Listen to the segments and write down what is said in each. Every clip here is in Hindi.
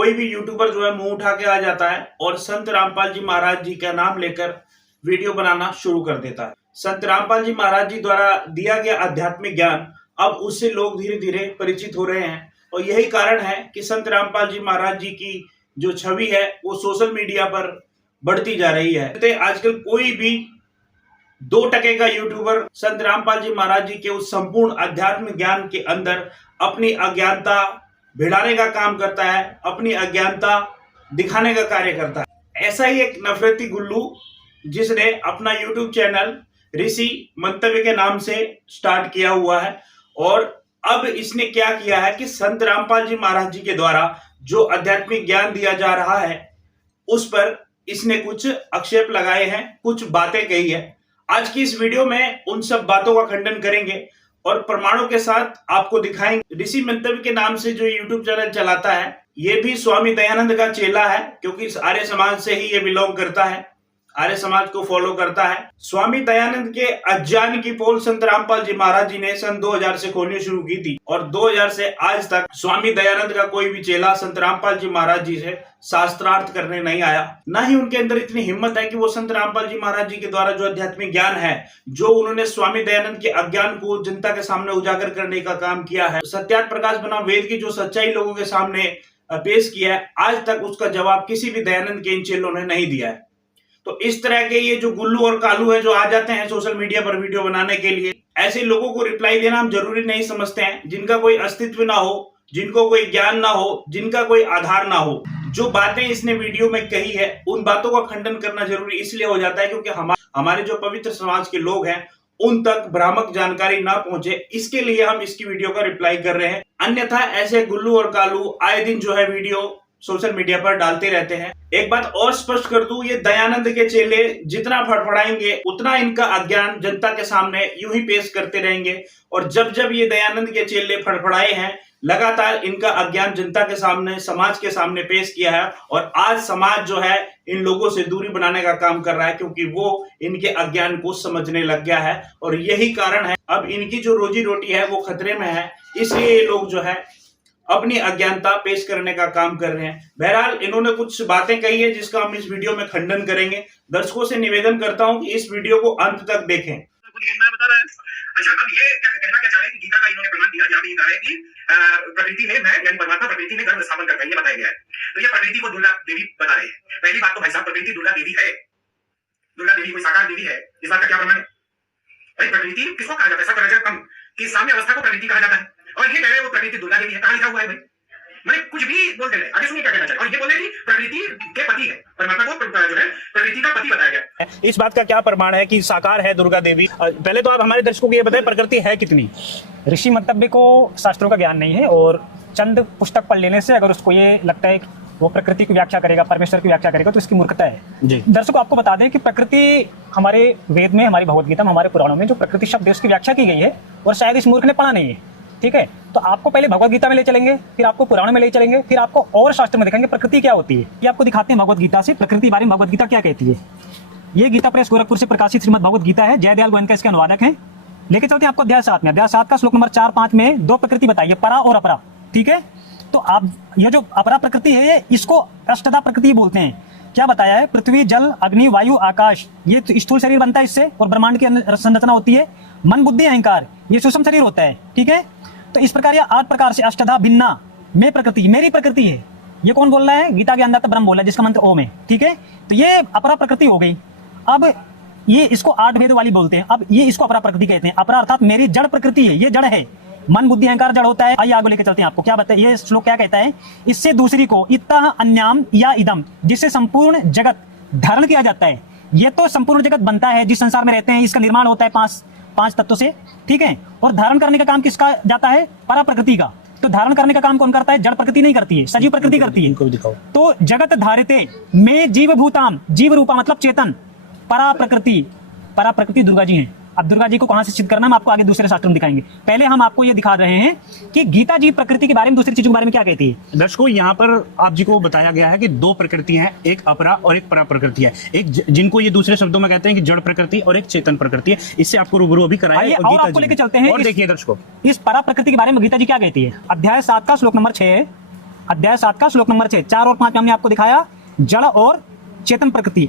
कोई भी यूट्यूबर जो है मुंह उठा के आ जाता है और संत रामपाल जी महाराज जी का नाम लेकर वीडियो बनाना शुरू कर देता है। संत रामपाल जी महाराज जी द्वारा दिया गया आध्यात्मिक ज्ञान अब उससे लोग धीरे धीरे परिचित हो रहे हैं और यही कारण है कि संत रामपाल जी महाराज जी की जो छवि है वो सोशल मीडिया पर बढ़ती जा रही है। आजकल कोई भी 2% का यूट्यूबर संत रामपाल जी महाराज जी के उस संपूर्ण आध्यात्मिक ज्ञान के अंदर अपनी अज्ञानता भिड़ाने का काम करता है, अपनी अज्ञानता दिखाने का कार्य करता है। ऐसा ही एक नफरती गुल्लू जिसने अपना यूट्यूब चैनल ऋषि मंतव्य के नाम से स्टार्ट किया हुआ है और अब इसने क्या किया है कि संत रामपाल जी महाराज जी के द्वारा जो आध्यात्मिक ज्ञान दिया जा रहा है उस पर इसने कुछ आक्षेप लगाए हैं, कुछ बातें कही है। आज की इस वीडियो में उन सब बातों का खंडन करेंगे और प्रमाणों के साथ आपको दिखाएंगे। ऋषि मंतव्य के नाम से जो यूट्यूब चैनल चलाता है ये भी स्वामी दयानंद का चेला है, क्योंकि इस आर्य समाज से ही ये बिलोंग करता है, आर्य समाज को फॉलो करता है। स्वामी दयानंद के अज्ञान की पोल संत रामपाल जी महाराज जी ने सन 2000 से खोलनी शुरू की थी और 2000 से आज तक स्वामी दयानंद का कोई भी चेला संत रामपाल जी महाराज जी से शास्त्रार्थ करने नहीं आया। ना ही उनके अंदर इतनी हिम्मत है कि वो संत रामपाल जी महाराज जी के द्वारा जो आध्यात्मिक ज्ञान है, जो उन्होंने स्वामी दयानंद के अज्ञान को जनता के सामने उजागर करने का काम किया है, सत्यार्थ प्रकाश बनाम वेद की जो सच्चाई लोगों के सामने पेश किया है, आज तक उसका जवाब किसी भी दयानंद के इन चेलों ने नहीं दिया है। तो इस तरह के ये जो गुल्लू और कालू है जो आ जाते हैं सोशल मीडिया पर वीडियो बनाने के लिए, ऐसे लोगों को रिप्लाई देना हम जरूरी नहीं समझते हैं, जिनका कोई अस्तित्व ना हो, जिनको कोई ज्ञान ना हो, जिनका कोई आधार ना हो। जो बातें इसने वीडियो में कही है उन बातों का खंडन करना जरूरी इसलिए हो जाता है क्योंकि हमारे जो पवित्र समाज के लोग हैं उन तक भ्रामक जानकारी ना पहुंचे, इसके लिए हम इसकी वीडियो का रिप्लाई कर रहे हैं। अन्यथा ऐसे गुल्लू और कालू आए दिन जो है वीडियो सोशल मीडिया पर डालते रहते हैं। एक बात और स्पष्ट कर दूं, ये दयानंद के चेले जितना फड़फड़ाएंगे उतना इनका अज्ञान जनता के सामने यूं ही पेश करते रहेंगे और जब जब ये दयानंद के चेले फड़फड़ाए हैं, लगातार इनका अज्ञान जनता के सामने, समाज के सामने पेश किया है और आज समाज जो है इन लोगों से दूरी बनाने का काम कर रहा है क्योंकि वो इनके अज्ञान को समझने लग गया है और यही कारण है अब इनकी जो रोजी रोटी है वो खतरे में है। इसलिए ये लोग जो है अपनी अज्ञानता पेश करने का काम कर रहे हैं। बहरहाल इन्होंने कुछ बातें कही है जिसका हम इस वीडियो में खंडन करेंगे। दर्शकों से निवेदन करता हूं कि इस वीडियो को अंत तक देखें। अच्छा, अब ये कहना क्या चाह रहे हैं कि गीता का इन्होंने प्रमाण दिया जहां पे ये कहा है कि प्रकृति में मैं यानी परमात्मा प्रकृति में गर्भ स्थापन करता है, ये बताया गया है। तो ये प्रकृति को दुर्गा देवी बता रहे हैं। पहली बात तो भाई साहब, प्रकृति दुर्गा देवी है? दुर्गा देवी कोई साकार देवी है? इस बात का क्या प्रमाण है? भाई प्रकृति किसको कहा जाता है? सत्य कम कि साम्य अवस्था को प्रकृति कहा जाता है और ये कह रहे हैं वो प्रकृति दुर्गा देवी है। कहां लिखा हुआ है भाई? मैंने कुछ भी बोल दे रहे हैं। आगे सुनिए क्या कहना चाहिए। और ये बोले कि प्रकृति के पति है, परमात्मा को जो है प्रकृति का पति बताया गया। इस बात का क्या प्रमाण है कि साकार है दुर्गा देवी? पहले तो आप हमारे दर्शकों को ये बताएं प्रकृति है कितनी? ऋषि मंतव्य को शास्त्रों का ज्ञान नहीं है और चंद पुस्तक पढ़ लेने से अगर उसको ये लगता है कि वो प्रकृति की व्याख्या करेगा, परमेश्वर की व्याख्या करेगा, तो इसकी मूर्खता है। दर्शकों आपको बता दें कि प्रकृति हमारे वेद में, हमारी भगवत गीता में, हमारे पुराणों में जो प्रकृति शब्द है उसकी व्याख्या की गई है और शायद इस मूर्ख ने पढ़ा नहीं है। ठीक है, तो आपको पहले भगवत गीता में ले चलेंगे, फिर आपको पुराण में ले चलेंगे, फिर आपको और शास्त्र में दिखाएंगे प्रकृति क्या होती है। ये आपको दिखाते हैं भगवत गीता से प्रकृति के बारे में भगवत गीता क्या कहती है। ये गीता प्रेस गोरखपुर से प्रकाशित श्रीमद् भगवत गीता है। जयदयाल गोयनका इसके अनुवादक हैं। लेके चलते हैं आपको अध्याय 7 में। अध्याय 7 का श्लोक नंबर 4-5 में 2 प्रकृति बताइए, परा और अपरा। ठीक है, तो आप ये जो अपरा प्रकृति है इसको अष्टधा प्रकृति बोलते हैं। क्या बताया है? पृथ्वी, जल, अग्नि, वायु, आकाश, ये स्थूल शरीर बनता है इससे और ब्रह्मांड की संरचना होती है। मन, बुद्धि, अहंकार, ये सूक्ष्म शरीर होता है। ठीक है, तो इस प्रकार ये 8 प्रकार से अष्टधा भिन्ना में प्रकृति, मेरी प्रकृति है। ये कौन बोल रहा है? गीता के अंदर ब्रह्म बोल रहा है जिसका मंत्र ओम है। ठीक है, तो ये अपरा प्रकृति हो गई। अब ये इसको 8 भेद वाली बोलते हैं। अब ये इसको अपरा प्रकृति कहते हैं। अपरा अर्थात मेरी जड़ प्रकृति है, ये जड़ है। मन, बुद्धि, अहंकार जड़ होता है। आइए आगे लेके चलते हैं आपको। क्या बताए ये श्लोक? क्या कहता है? इससे दूसरी को इत्तः अन्याम या इदम, जिससे संपूर्ण जगत धारण किया जाता है। ये तो संपूर्ण जगत बनता है जिस संसार में रहते हैं, इसका निर्माण होता है पांच तत्वों से। ठीक है, और धारण करने का काम किसका जाता है? परा प्रकृति का। तो धारण करने का काम कौन करता है? जड़ प्रकृति नहीं करती है, सजीव प्रकृति करती है। तो जगत धारिते में जीव भूताम, जीव रूपा मतलब चेतन, परा प्रकृति दुर्गा जी हैं। अब दुर्गा जी को कहां से सिद्ध करना हम आपको आगे दूसरे शास्त्र में दिखाएंगे। पहले हम आपको ये दिखा रहे हैं कि गीता जी प्रकृति के बारे में, दूसरी चीजों के बारे में क्या कहती है। दर्शकों यहाँ पर आप जी को बताया गया है कि 2 प्रकृति हैं, एक अपरा और एक परा प्रकृति है। एक जिनको ये दूसरे शब्दों में कहते हैं कि जड़ प्रकृति और एक चेतन प्रकृति है। इससे आपको रूबरू अभी कराया और आपको लेके चलते हैं। और देखिए दर्शकों इस परा प्रकृति के बारे में गीता जी क्या कहती है। अध्याय 7 का श्लोक नंबर 6, अध्याय 7 का श्लोक नंबर 6, 4 और 5 में हमने आपको दिखाया जड़ और चेतन प्रकृति,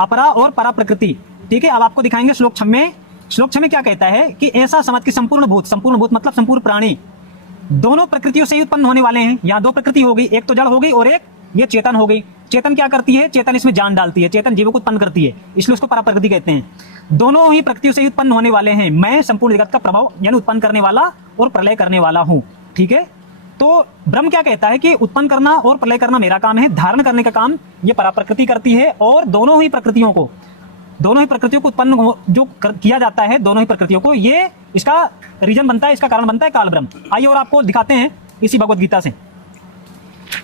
अपरा और परा प्रकृति। ठीक है, अब आपको दिखाएंगे श्लोक 6 में। श्लोक 6 में क्या कहता है कि ऐसा समझ कि संपूर्ण भूत मतलब संपूर्ण प्राणी दोनों प्रकृतियों से ही उत्पन्न होने वाले हैं। यहाँ दो प्रकृति हो गई, एक तो जड़ हो गई और एक ये चेतन हो गई। चेतन क्या करती है? चेतन इसमें जान डालती है, चेतन जीवों को उत्पन्न करती है, इसलिए उसको परा प्रकृति कहते हैं। दोनों ही प्रकृतियों से ही उत्पन्न होने वाले हैं। मैं संपूर्ण जगत का प्रभाव यानी उत्पन्न करने वाला और प्रलय करने वाला हूँ। ठीक है, तो ब्रह्म क्या कहता है कि उत्पन्न करना और प्रलय करना मेरा काम है, धारण करने का काम ये परा प्रकृति करती है। और दोनों ही प्रकृतियों को उत्पन्न जो किया जाता है, दोनों ही प्रकृतियों को, ये इसका रीजन बनता है, इसका कारण बनता है काल ब्रह्म। आइए और आपको दिखाते हैं इसी भगवत गीता से।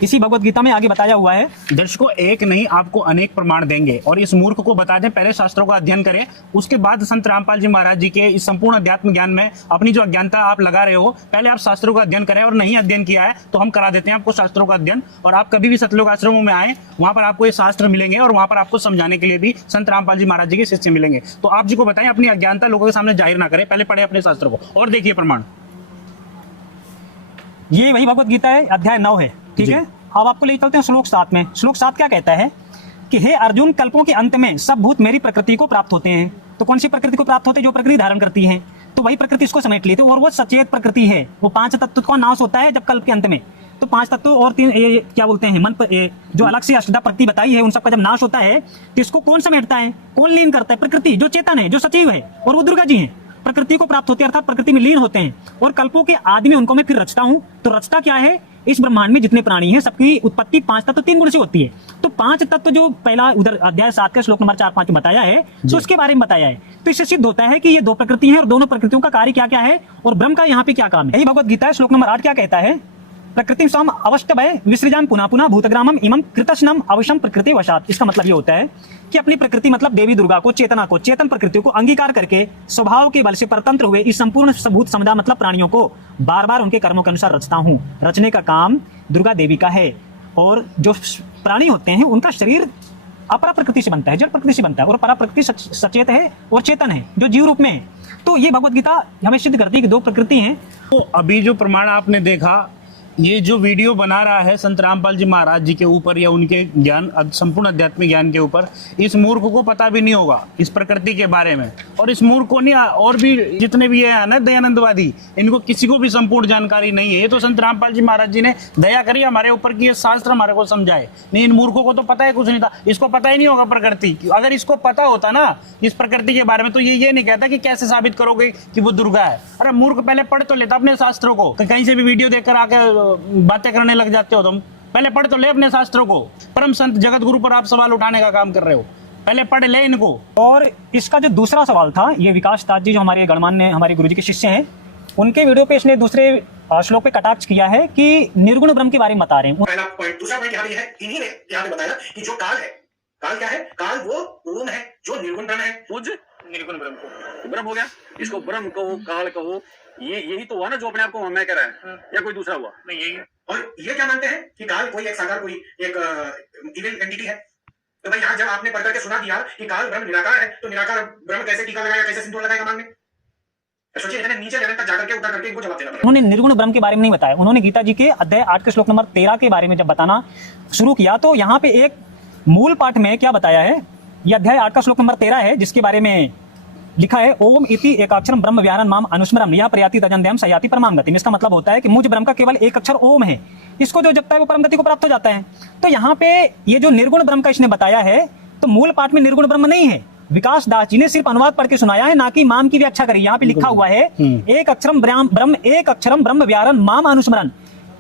इसी भगवत गीता में आगे बताया हुआ है। दर्शकों, एक नहीं आपको अनेक प्रमाण देंगे और इस मूर्ख को बता दें पहले शास्त्रों का अध्ययन करें, उसके बाद संत रामपाल जी महाराज जी के इस संपूर्ण अध्यात्म ज्ञान में अपनी जो अज्ञानता आप लगा रहे हो, पहले आप शास्त्रों का अध्ययन करें। और नहीं अध्ययन किया है तो हम करा देते हैं आपको शास्त्रों का अध्ययन। और आप कभी भी सतलोक आश्रमों में आए, वहां पर आपको ये शास्त्र मिलेंगे और वहां पर आपको समझाने के लिए भी संत रामपाल जी महाराज जी के शिष्य मिलेंगे। तो आप जी को बताएं, अपनी अज्ञानता लोगों के सामने जाहिर ना करें, पहले पढ़े अपने शास्त्र को और देखिए प्रमाण। ये वही भगवत गीता है, अध्याय 9 है। ठीक है, अब आपको ले चलते हैं श्लोक 7 में। श्लोक 7 क्या कहता है कि हे अर्जुन, कल्पों के अंत में सब भूत मेरी प्रकृति को प्राप्त होते हैं। तो कौन सी प्रकृति को प्राप्त होते हैं? जो प्रकृति धारण करती है, तो वही प्रकृति इसको समेट लेती है। और वो सचेत प्रकृति है। वो 5 तत्व का नाश होता है जब कल्प के अंत में, तो 5 तत्व और 3 क्या बोलते हैं मन पर जो अलग से अष्टधा प्रकृति बताई है, उन सबका जब नाश होता है तो इसको कौन समेटता है, कौन लीन करता है? प्रकृति, जो चेतन है, जो सचिव है, और वो दुर्गा जी है। प्रकृति को प्राप्त होते हैं अर्थात प्रकृति में लीन होते हैं। और कल्पों के आदि में उनको मैं फिर रचता हूं। तो रचता क्या है? इस ब्रह्मांड में जितने प्राणी हैं सबकी उत्पत्ति 5 तत्व 3 गुण से होती है। तो 5 तत्व जो पहला उधर अध्याय 7 का श्लोक नंबर 4-5 में बताया है, तो उसके बारे में बताया है। तो इससे सिद्ध होता है कि ये 2 प्रकृति है और दोनों प्रकृतियों का कार्य क्या क्या है और ब्रह्म का यहाँ पे क्या काम है। यही भगवत गीता है। श्लोक नंबर 8 क्या कहता है? प्रकृति स्वाम अवष्टभय विसृजाम पुनः पुनः भूतग्रामम इमं कृतस्नम अवशम प्रकृति वशात। इसका मतलब ये होता है कि अपनी प्रकृति मतलब देवी दुर्गा को, चेतना को, चेतन प्रकृति को अंगीकार करके स्वभाव के बल से परतंत्र हुए इस संपूर्ण भूत समुदाय मतलब प्राणियों को बार बार उनके कर्मों के अनुसार रचता हूँ। रचने का काम दुर्गा देवी का है। और जो प्राणी होते हैं उनका शरीर अपरा प्रकृति से बनता है, जड़ प्रकृति से बनता है, और परा प्रकृति सचेत है और चेतन है जो जीव रूप में है। तो ये भगवत गीता हमें सिद्ध करती है कि 2 प्रकृति हैं। तो अभी जो प्रमाण आपने देखा, ये जो वीडियो बना रहा है संत रामपाल जी महाराज जी के ऊपर या उनके ज्ञान, संपूर्ण आध्यात्मिक ज्ञान के ऊपर, इस मूर्ख को पता भी नहीं होगा इस प्रकृति के बारे में। और इस मूर्ख को नहीं, और भी जितने भी है ना दयानंदवादी, इनको किसी को भी संपूर्ण जानकारी नहीं है। ये तो संत रामपाल जी महाराज जी ने दया करी हमारे ऊपर कि ये शास्त्र हमारे को समझाए। नहीं, इन मूर्खों को तो पता है कुछ नहीं था, इसको पता ही नहीं होगा प्रकृति। अगर इसको पता होता ना इस प्रकृति के बारे में तो ये नहीं कहता कि कैसे साबित करोगे कि वो दुर्गा है। अरे मूर्ख, पहले पढ़ तो लेता अपने शास्त्रों को। कहीं से भी वीडियो देखकर आके बातें करने लग जाते हो तुम। पहले पढ़ तो ले अपने शास्त्रों को। परम संत जगत गुरु पर आप सवाल उठाने का काम कर रहे हो, पहले पढ़ ले इनको। और इसका जो दूसरा सवाल था, ये विकास दास जी जो हमारे गणमान्य हमारे गुरुजी के शिष्य हैं, उनके वीडियो पे इसने दूसरे श्लोक पे कटाक्ष किया है कि निर्गुण ब्रह्म के बारे में बता रहे हैं। पहला पॉइंट। दूसरा पॉइंट यहाँ पे है, इन्हीं ने यहाँ पे बताया कि जो काल है, काल क्या है? काल वो ओम है जो निर्गुण ब्रह्म है। पूज निर्गुण ब्रह्म को ब्रह्म हो गया, इसको ब्रह्म कहो, काल कहो, ये यही तो हुआ ना जो अपने आप को मैं कह रहा है, या कोई दूसरा हुआ? नहीं, यही। और ये क्या मानते हैं कि काल कोई एक साकार, कोई एक इविल एंटिटी है। तो भाई यहाँ जब आपने पढ़ करके सुना दिया कि काल ब्रह्म निराकार है, तो निराकार ब्रह्म कैसे टीका लगाएगा, कैसे सिंदूर लगाएगा मांग में? सोचिए, इतने नीचे लेवल तक जाकर के उतर करके इनको जवाब देना पड़ेगा। उन्होंने निर्गुण ब्रह्म के बारे में नहीं बताया। उन्होंने गीता जी के अध्याय 8 के श्लोक नंबर 13 के बारे में जब बताना शुरू किया, तो यहाँ पे एक मूल पाठ में क्या बताया है, ये अध्याय 8 का श्लोक नंबर 13 है, जिसके बारे में लिखा है ओम इति एकाक्षरम ब्रह्म व्याहरण माम अनुस्मरम या प्रयाति तजंध्यम सयाति परमाम गति। इसका मतलब होता है कि मुझ ब्रह्म का केवल एक अक्षर ओम है, इसको जो जपता है वो परम गति को प्राप्त हो जाता है। तो यहाँ पे ये जो निर्गुण ब्रह्म का इसने बताया है, तो मूल पाठ में निर्गुण ब्रह्म नहीं है। विकास दास जी ने सिर्फ अनुवाद पढ़ के सुनाया है, ना कि माम की व्याख्या करी। यहाँ पे लिखा हुआ है एक अक्षरम ब्रह्म व्याहरण माम अनुस्मरण।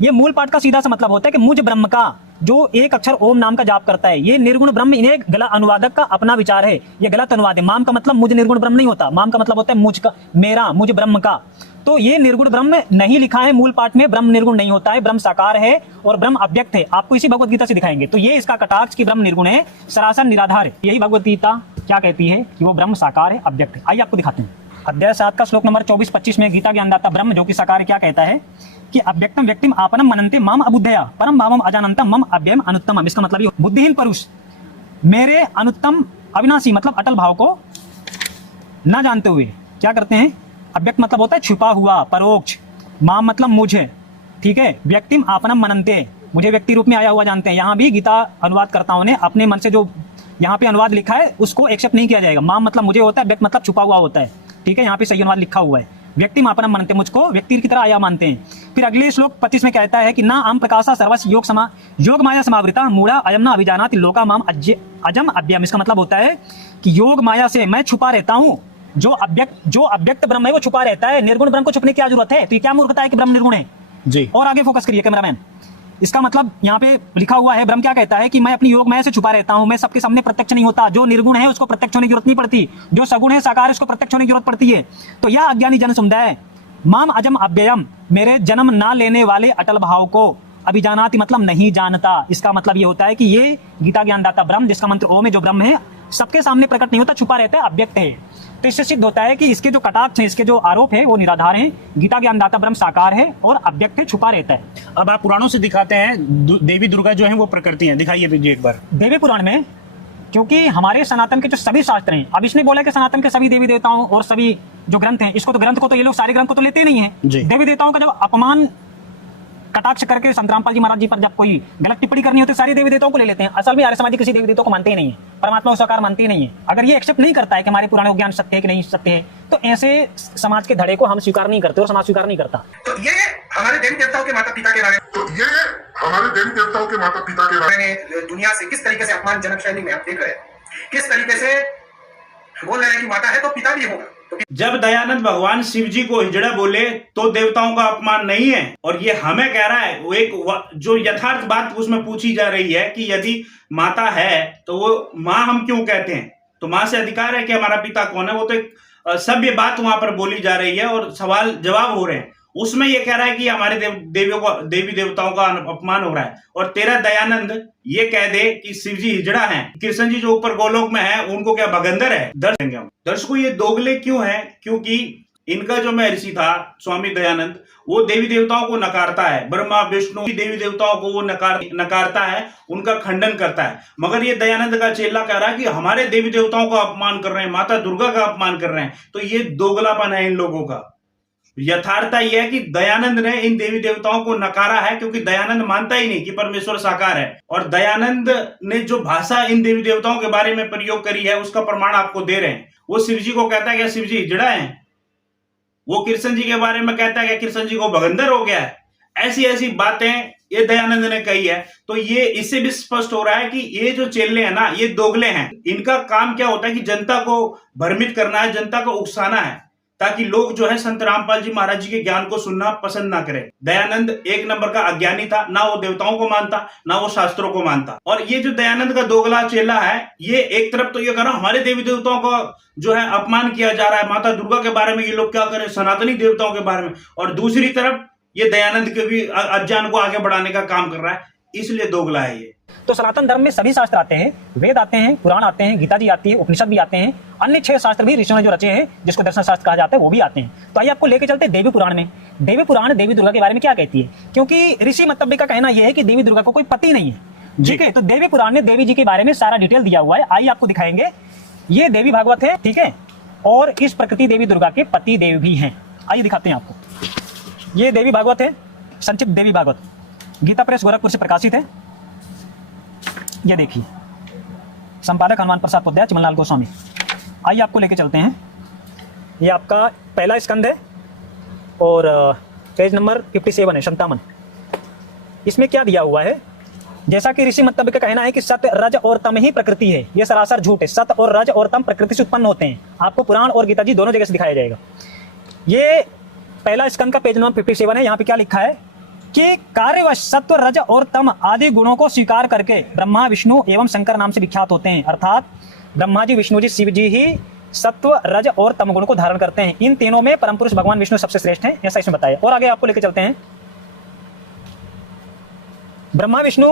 ये मूल पाठ का सीधा सा मतलब होता है कि मुझ ब्रह्म का जो एक अक्षर ओम नाम का जाप करता है, ये निर्गुण ब्रह्म। इन्हें गलत अनुवादक का अपना विचार है, ये गलत अनुवाद है। माम का मतलब मुझ निर्गुण ब्रह्म नहीं होता, माम का मतलब होता है मुझ का, मेरा, मुझ ब्रह्म का। तो ये निर्गुण ब्रह्म नहीं लिखा है मूल पाठ में। ब्रह्म निर्गुण नहीं होता है, ब्रह्म साकार है और ब्रह्म अव्यक्त है। आपको इसी भगवत गीता से दिखाएंगे। तो ये इसका कटाक्ष कि ब्रह्म निर्गुण है, सरासर निराधार है। यही भगवत गीता क्या कहती है कि वो ब्रह्म साकार है, अव्यक्त है। आइए आपको दिखाते हैं। अध्याय 7 का श्लोक नंबर 24-25 में गीता ज्ञानदाता ब्रह्म जो कि साकार क्या कहता है कि अव्यक्तम व्यक्तिम आपनम मनन्ते माम अबुद्धया परम भावम अजानंतम मम अव्ययम अनुत्तमम। इसका मतलब ये बुद्धिहीन पुरुष मेरे अनुत्तम अविनाशी मतलब अटल भाव को ना जानते हुए क्या करते हैं। अव्यक्त मतलब होता है छुपा हुआ, परोक्ष। माम मतलब मुझ है, ठीक है। व्यक्तिम आपनम मनन्ते मुझे व्यक्ति रूप में आया हुआ जानते हैं। यहाँ भी गीता अनुवादकर्ताओं ने अपने मन से जो यहाँ पे अनुवाद लिखा है उसको एक्सेप्ट नहीं किया जाएगा। माम मतलब मुझे होता है, व्यक्त मतलब छुपा हुआ होता है, ठीक है। यहाँ पे सही अनुवाद लिखा हुआ है, व्यक्ति मापनम मानते, मुझको व्यक्ति की तरह आया मानते हैं। फिर अगले श्लोक 25 में कहता है कि ना आम प्रकाशा सर्वस्व योग माया समावृता मूढ़ा अयम ना अभिजानाति लोका माम अजम अव्ययम। इसका मतलब होता है कि योग माया से मैं छुपा रहता हूँ। जो अव्यक्त ब्रह्म है वो छुपा रहता है, निर्गुण ब्रह्म को छुपने की क्या जरूरत है? तो ये क्या मूर्खता है कि ब्रह्म निर्गुण है जी। और आगे फोकस करिए कैमरामैन। इसका मतलब यहाँ पे लिखा हुआ है, ब्रह्म क्या कहता है कि मैं अपनी योग माया से छुपा रहता हूं, मैं सबके सामने प्रत्यक्ष नहीं होता। जो निर्गुण है उसको प्रत्यक्ष होने की जरूरत नहीं पड़ती, जो सगुण है साकार है उसको प्रत्यक्ष होने की जरूरत पड़ती है। तो यह अज्ञानी जन समुदाय माम अजम अव्ययम, मेरे जन्म ना लेने वाले अटल भाव को अभिजानाति मतलब नहीं जानता। इसका मतलब ये होता है कि ये गीता ज्ञानदाता ब्रह्म, जिसका मंत्र ओम है, जो ब्रह्म है सबके सामने प्रकट नहीं होता, छुपा रहता है, अव्यक्त है। तो इससे सिद्ध होता है कि इसके जो कटाक्ष है, इसके जो आरोप है वो निराधार हैं। गीता ज्ञानदाता ब्रह्म साकार है और अव्यक्त है, छुपा रहता है। अब आप पुराणों से दिखाते हैं देवी दुर्गा जो है वो प्रकृति है, दिखाइए दीजिए एक बार। देवी पुराण में, क्योंकि हमारे सनातन के जो सभी शास्त्र हैं, अब इसने बोला कि सनातन के सभी देवी देवताओं और सभी जो ग्रंथ हैं, इसको तो ग्रंथ को तो ये लोग सारे ग्रंथ को तो लेते नहीं है। देवी देवताओं का जब अपमान कटाक्ष करके संत रामपाल जी महाराज जी पर जब कोई गलत टिप्पणी करनी होती है, सारी देवी देवताओं को ले लेते हैं। असल में आर्य समाज किसी देवी देवताओं को मानते ही नहीं है, परमात्मा को साकार मानते ही नहीं है। अगर ये एक्सेप्ट नहीं करता है कि हमारे पुराणों ज्ञान सत्य है कि नहीं सत्य है, तो ऐसे समाज के धड़े को हम स्वीकार नहीं करते और समाज स्वीकार नहीं करता। तो ये हमारे देवी देवताओं के माता पिता के बारे में दुनिया से किस तरीके से अपमानजनक शैली में आप देख रहे हैं, किस तरीके से बोल रहे हैं कि माता है तो पिता भी होगा। जब दयानंद भगवान शिव जी को हिजड़ा बोले तो देवताओं का अपमान नहीं है, और ये हमें कह रहा है। वो एक जो यथार्थ बात उसमें पूछी जा रही है कि यदि माता है तो वो माँ हम क्यों कहते हैं, तो माँ से अधिकार है कि हमारा पिता कौन है। वो तो एक सभ्य बात वहां पर बोली जा रही है और सवाल जवाब हो रहे हैं। उसमें ये कह रहा है कि हमारे देवी देवताओं का अपमान हो रहा है, और तेरा दयानंद ये कह दे कि शिव जी हिजड़ा हैं, कृष्ण जी जो ऊपर गोलोक में है उनको क्या बगंदर है। दर्शकों ये दोगले क्यों हैं? क्योंकि इनका जो महर्षि था स्वामी दयानंद, वो देवी देवताओं को नकारता है, ब्रह्मा विष्णु देवी देवताओं को वो नकारता है, उनका खंडन करता है। मगर ये दयानंद का चेला कह रहा है कि हमारे देवी देवताओं का अपमान कर रहे हैं, माता दुर्गा का अपमान कर रहे हैं। तो ये दोगलापन है इन लोगों का। यथार्थता यह है कि दयानंद ने इन देवी देवताओं को नकारा है, क्योंकि दयानंद मानता ही नहीं कि परमेश्वर साकार है। और दयानंद ने जो भाषा इन देवी देवताओं के बारे में प्रयोग करी है उसका प्रमाण आपको दे रहे हैं। वो शिव जी को कहता है कि शिव जी हिजड़ा है, वो कृष्ण जी के बारे में कहता है कि कृष्ण जी को बगंदर हो गया है। ऐसी ऐसी बातें ये दयानंद ने कही है। तो ये इससे भी स्पष्ट हो रहा है कि ये जो चेले हैं ना, ये दोगले हैं। इनका काम क्या होता है कि जनता को भ्रमित करना है, जनता को उकसाना है, ताकि लोग जो है संत रामपाल जी महाराज जी के ज्ञान को सुनना पसंद ना करें। दयानंद एक नंबर का अज्ञानी था, ना वो देवताओं को मानता ना वो शास्त्रों को मानता। और ये जो दयानंद का दोगला चेला है, ये एक तरफ तो ये कह रहा हमारे देवी देवताओं का जो है अपमान किया जा रहा है, माता दुर्गा के बारे में ये लोग क्या करें, सनातनी देवताओं के बारे में, और दूसरी तरफ ये दयानंद के भी अज्ञान को आगे बढ़ाने का काम कर रहा है, इसलिए दोगला है ये। तो सनातन धर्म में सभी शास्त्र आते हैं, वेद आते हैं, पुराण आते हैं, गीता जी आती है, उपनिषद भी आते हैं, अन्य 6 शास्त्र भी ऋषियों ने जो रचे हैं, जिसको दर्शन शास्त्र कहा जाता है, वो भी आते हैं। तो आइए आपको लेके चलते हैं देवी पुराण में। देवी पुराण देवी दुर्गा के बारे में क्या कहती है, क्योंकि ऋषि मतब्य का कहना यह है कि देवी दुर्गा को कोई पति नहीं है, ठीक है। तो देवी पुराण ने देवी जी के बारे में सारा डिटेल दिया हुआ है। आइए आपको दिखाएंगे। ये देवी भागवत है, ठीक है, और इस प्रकृति देवी दुर्गा के पति देव भी हैं। आइए दिखाते हैं आपको। ये देवी भागवत है, संक्षिप्त देवी भागवत, गीता प्रेस गोरखपुर से प्रकाशित है। ये देखिए, संपादक हनुमान प्रसाद पोद्दार, चिमनलाल गोस्वामी। आइए आपको लेके चलते हैं। ये आपका पहला स्कंद है और पेज नंबर 57 है, 57। इसमें क्या दिया हुआ है, जैसा कि ऋषि मतब्य का कहना है कि सत्य रज और तम ही प्रकृति है। ये सरासर झूठ है। सत्य और रज और तम प्रकृति से उत्पन्न होते हैं। आपको पुराण और गीता जी दोनों जगह से दिखाया जाएगा। ये पहला स्कंद का पेज नंबर 57 है। यहाँ पे क्या लिखा है कि कार्यवश सत्व रज और तम आदि गुणों को स्वीकार करके ब्रह्मा विष्णु एवं शंकर नाम से विख्यात होते हैं। अर्थात ब्रह्मा जी, विष्णु जी, शिव जी ही सत्व रज और तम गुण को धारण करते हैं। इन तीनों में परम पुरुष भगवान विष्णु सबसे श्रेष्ठ हैं, ऐसा इसमें बताया। और आगे आपको लेकर चलते हैं। ब्रह्मा विष्णु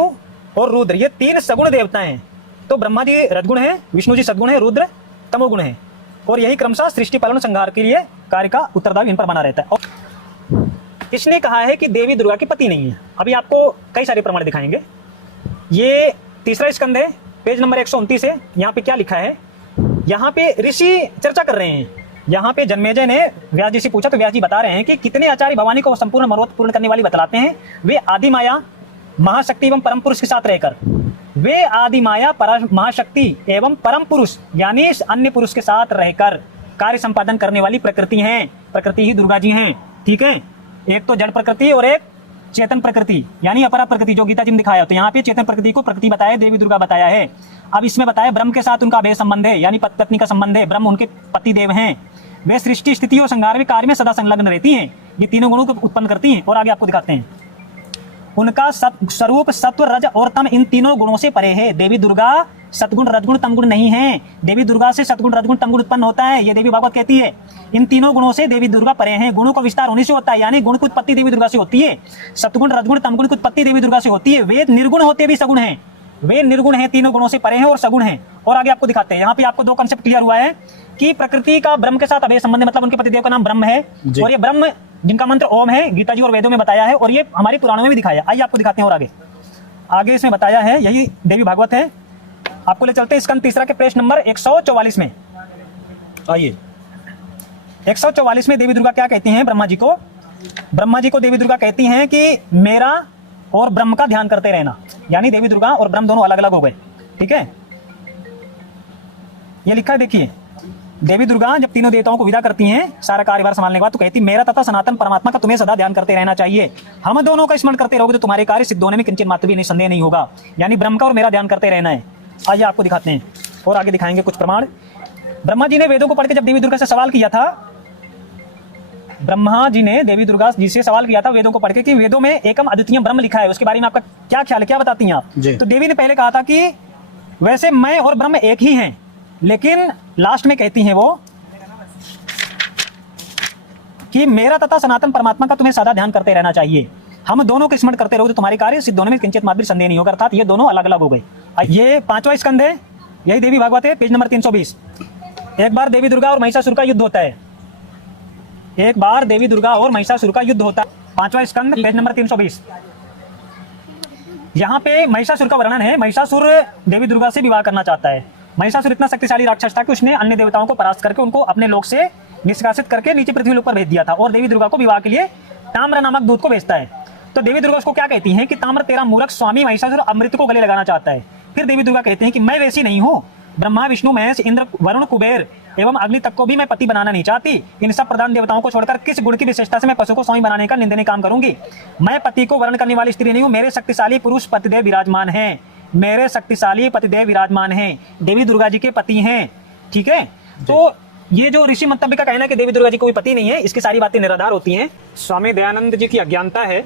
और रुद्र ये 3 सगुण देवता हैं। तो ब्रह्मा जी रजगुण है, विष्णु जी सद्गुण है, रुद्र तमोगुण है। और यही क्रमशः सृष्टि पालन संहार के लिए कार्य का उत्तरदायी इन पर बना रहता है। और इसने कहा है कि देवी दुर्गा के पति नहीं है। अभी आपको कई सारे प्रमाण दिखाएंगे। ये तीसरा स्कंद है, पेज नंबर 129 है। यहाँ पे क्या लिखा है, यहाँ पे ऋषि चर्चा कर रहे हैं। यहाँ पे जन्मेजय ने व्यास जी से पूछा तो व्यास जी बता रहे हैं कि कितने आचार्य भवानी को संपूर्ण मनोरथ पूर्ण करने वाली बतलाते हैं। वे आदि माया महाशक्ति एवं परम पुरुष के साथ रहकर, वे आदि माया महाशक्ति एवं परम पुरुष यानी अन्य पुरुष के साथ रहकर कार्य संपादन करने वाली प्रकृति हैं। प्रकृति ही दुर्गा जी हैं। ठीक है, एक तो जड़ प्रकृति और एक चेतन प्रकृति यानी अपरा प्रकृति जो गीता जी ने दिखाया। तो यहाँ पे चेतन प्रकृति को प्रकृति बताया, देवी दुर्गा बताया है। अब इसमें बताया ब्रह्म के साथ उनका अभेद संबंध है यानी पत्नी का संबंध है। ब्रह्म उनके पति देव हैं। वे सृष्टि स्थिति और संहार के कार्य में सदा संलग्न रहती हैं। ये तीनों गुणों को उत्पन्न करती हैं। और आगे आपको दिखाते हैं, उनका स्वरूप सत्व रज और तम इन तीनों गुणों से परे है। देवी दुर्गा सतगुण रजगुण तमगुण नहीं है। देवी दुर्गा से सतगुण रजगुण तमगुण उत्पन्न होता है, ये देवी भागवत कहती है। इन तीनों गुणों से देवी दुर्गा परे हैं। गुणों का विस्तार होने से होता है यानी गुण की उत्पत्ति देवी दुर्गा से होती है। सतगुण रजगुण तमगुण की उत्पत्ति देवी दुर्गा से होती है। वे निर्गुण होते भी सगुण हैं। वे निर्गुण हैं, तीनों गुणों से परे हैं और सगुण हैं। और आगे आपको दिखाते हैं, यहाँ पे आपको दो कंसेप्ट क्लियर हुआ है कि प्रकृति का ब्रह्म के साथ अभेद संबंध है, मतलब उनके पतिदेव का नाम ब्रह्म है और ये ब्रह्म जिनका मंत्र ओम है, गीता जी और वेदों में बताया है और ये हमारे पुराणों में भी दिखाया है। आइए आपको दिखाते हैं। और आगे इसमें बताया है, यही देवी भागवत है। आपको ले चलते हैं स्कंद तीसरा के पेज नंबर 144 में। आइए 144 में देवी दुर्गा क्या कहती हैं ब्रह्मा जी को? ब्रह्मा जी को देवी दुर्गा कहती हैं कि मेरा और ब्रह्म का ध्यान करते रहना, यानी देवी दुर्गा और ब्रह्म दोनों अलग अलग हो गए। ठीक है, ये लिखा है, देखिए। देवी दुर्गा जब तीनों देवताओं को विदा करती हैं सारा कार्यभार संभालने के बाद, तो कहती मेरा तथा सनातन परमात्मा का तुम्हें सदा ध्यान करते रहना चाहिए। हम दोनों का स्मरण करते रहोगे तो तुम्हारे कार्य सिद्ध होने में किंचित मात्र भी संदेह नहीं होगा। यानी ब्रह्म का और मेरा ध्यान करते रहना है। आइए आपको दिखाते हैं और आगे दिखाएंगे कुछ प्रमाण। ब्रह्मा जी ने वेदों को पढ़ के जब देवी दुर्गा से सवाल किया था, ब्रह्मा जी ने देवी दुर्गा जी से सवाल किया था वेदों को पढ़ के कि वेदों में एकम अद्वितीय ब्रह्म लिखा है, उसके बारे में आपका क्या ख्याल है, क्या बताती हैं आप? तो देवी ने पहले कहा था कि वैसे मैं और ब्रह्म एक ही हैं, लेकिन लास्ट में कहती हैं वो कि मेरा तथा सनातन परमात्मा का तुम्हें सदा ध्यान करते रहना चाहिए। हम दोनों के स्मरण करते रहो तो तुम्हारे कार्य सिद्ध होने में किंचित मात्र भी संदेह नहीं होगा। अर्थात ये दोनों अलग अलग हो गए। ये 5वां स्कंद है, यही देवी भागवत है, पेज नंबर 320। एक बार देवी दुर्गा और महिषासुर का युद्ध होता है। एक बार देवी दुर्गा और महिषासुर का युद्ध होता है। 5वां स्कंद पेज नंबर 320। यहाँ पे महिषासुर का वर्णन है। महिषासुर देवी दुर्गा से विवाह करना चाहता है। महिषासुर इतना शक्तिशाली राक्षस था कि उसने अन्य देवताओं को परास्त करके उनको अपने लोक से निष्कासित करके नीचे पृथ्वी लोक पर भेज दिया था और देवी दुर्गा को विवाह के लिए ताम्र नामक दूत को भेजता है। तो देवी दुर्गा उसको क्या कहती हैं कि ताम्र तेरा मूर्ख स्वामी महिषासुर अमृत को गले लगाना चाहता है। फिर देवी दुर्गा कहते हैं कि मैं वैसी नहीं हूँ। ब्रह्मा विष्णु महेश इंद्र वरुण कुबेर एवं अग्नि तक को भी मैं पति बनाना नहीं चाहती। इन सब प्रधान देवताओं को छोड़कर किस गुण की विशेषता से मैं पशु को स्वामी बनाने का निंदनीय काम करूंगी? मैं पति को वर्ण करने वाली स्त्री नहीं हूँ। मेरे शक्तिशाली पुरुष पतिदेव विराजमान हैं। मेरे शक्तिशाली पतिदेव विराजमान हैं, देवी दुर्गा जी के पति हैं। ठीक है, तो ये जो ऋषि मंतव्य का कहना है कि देवी दुर्गा जी कोई पति नहीं है, इसकी सारी बातें निराधार होती हैं। स्वामी दयानंद जी की अज्ञानता है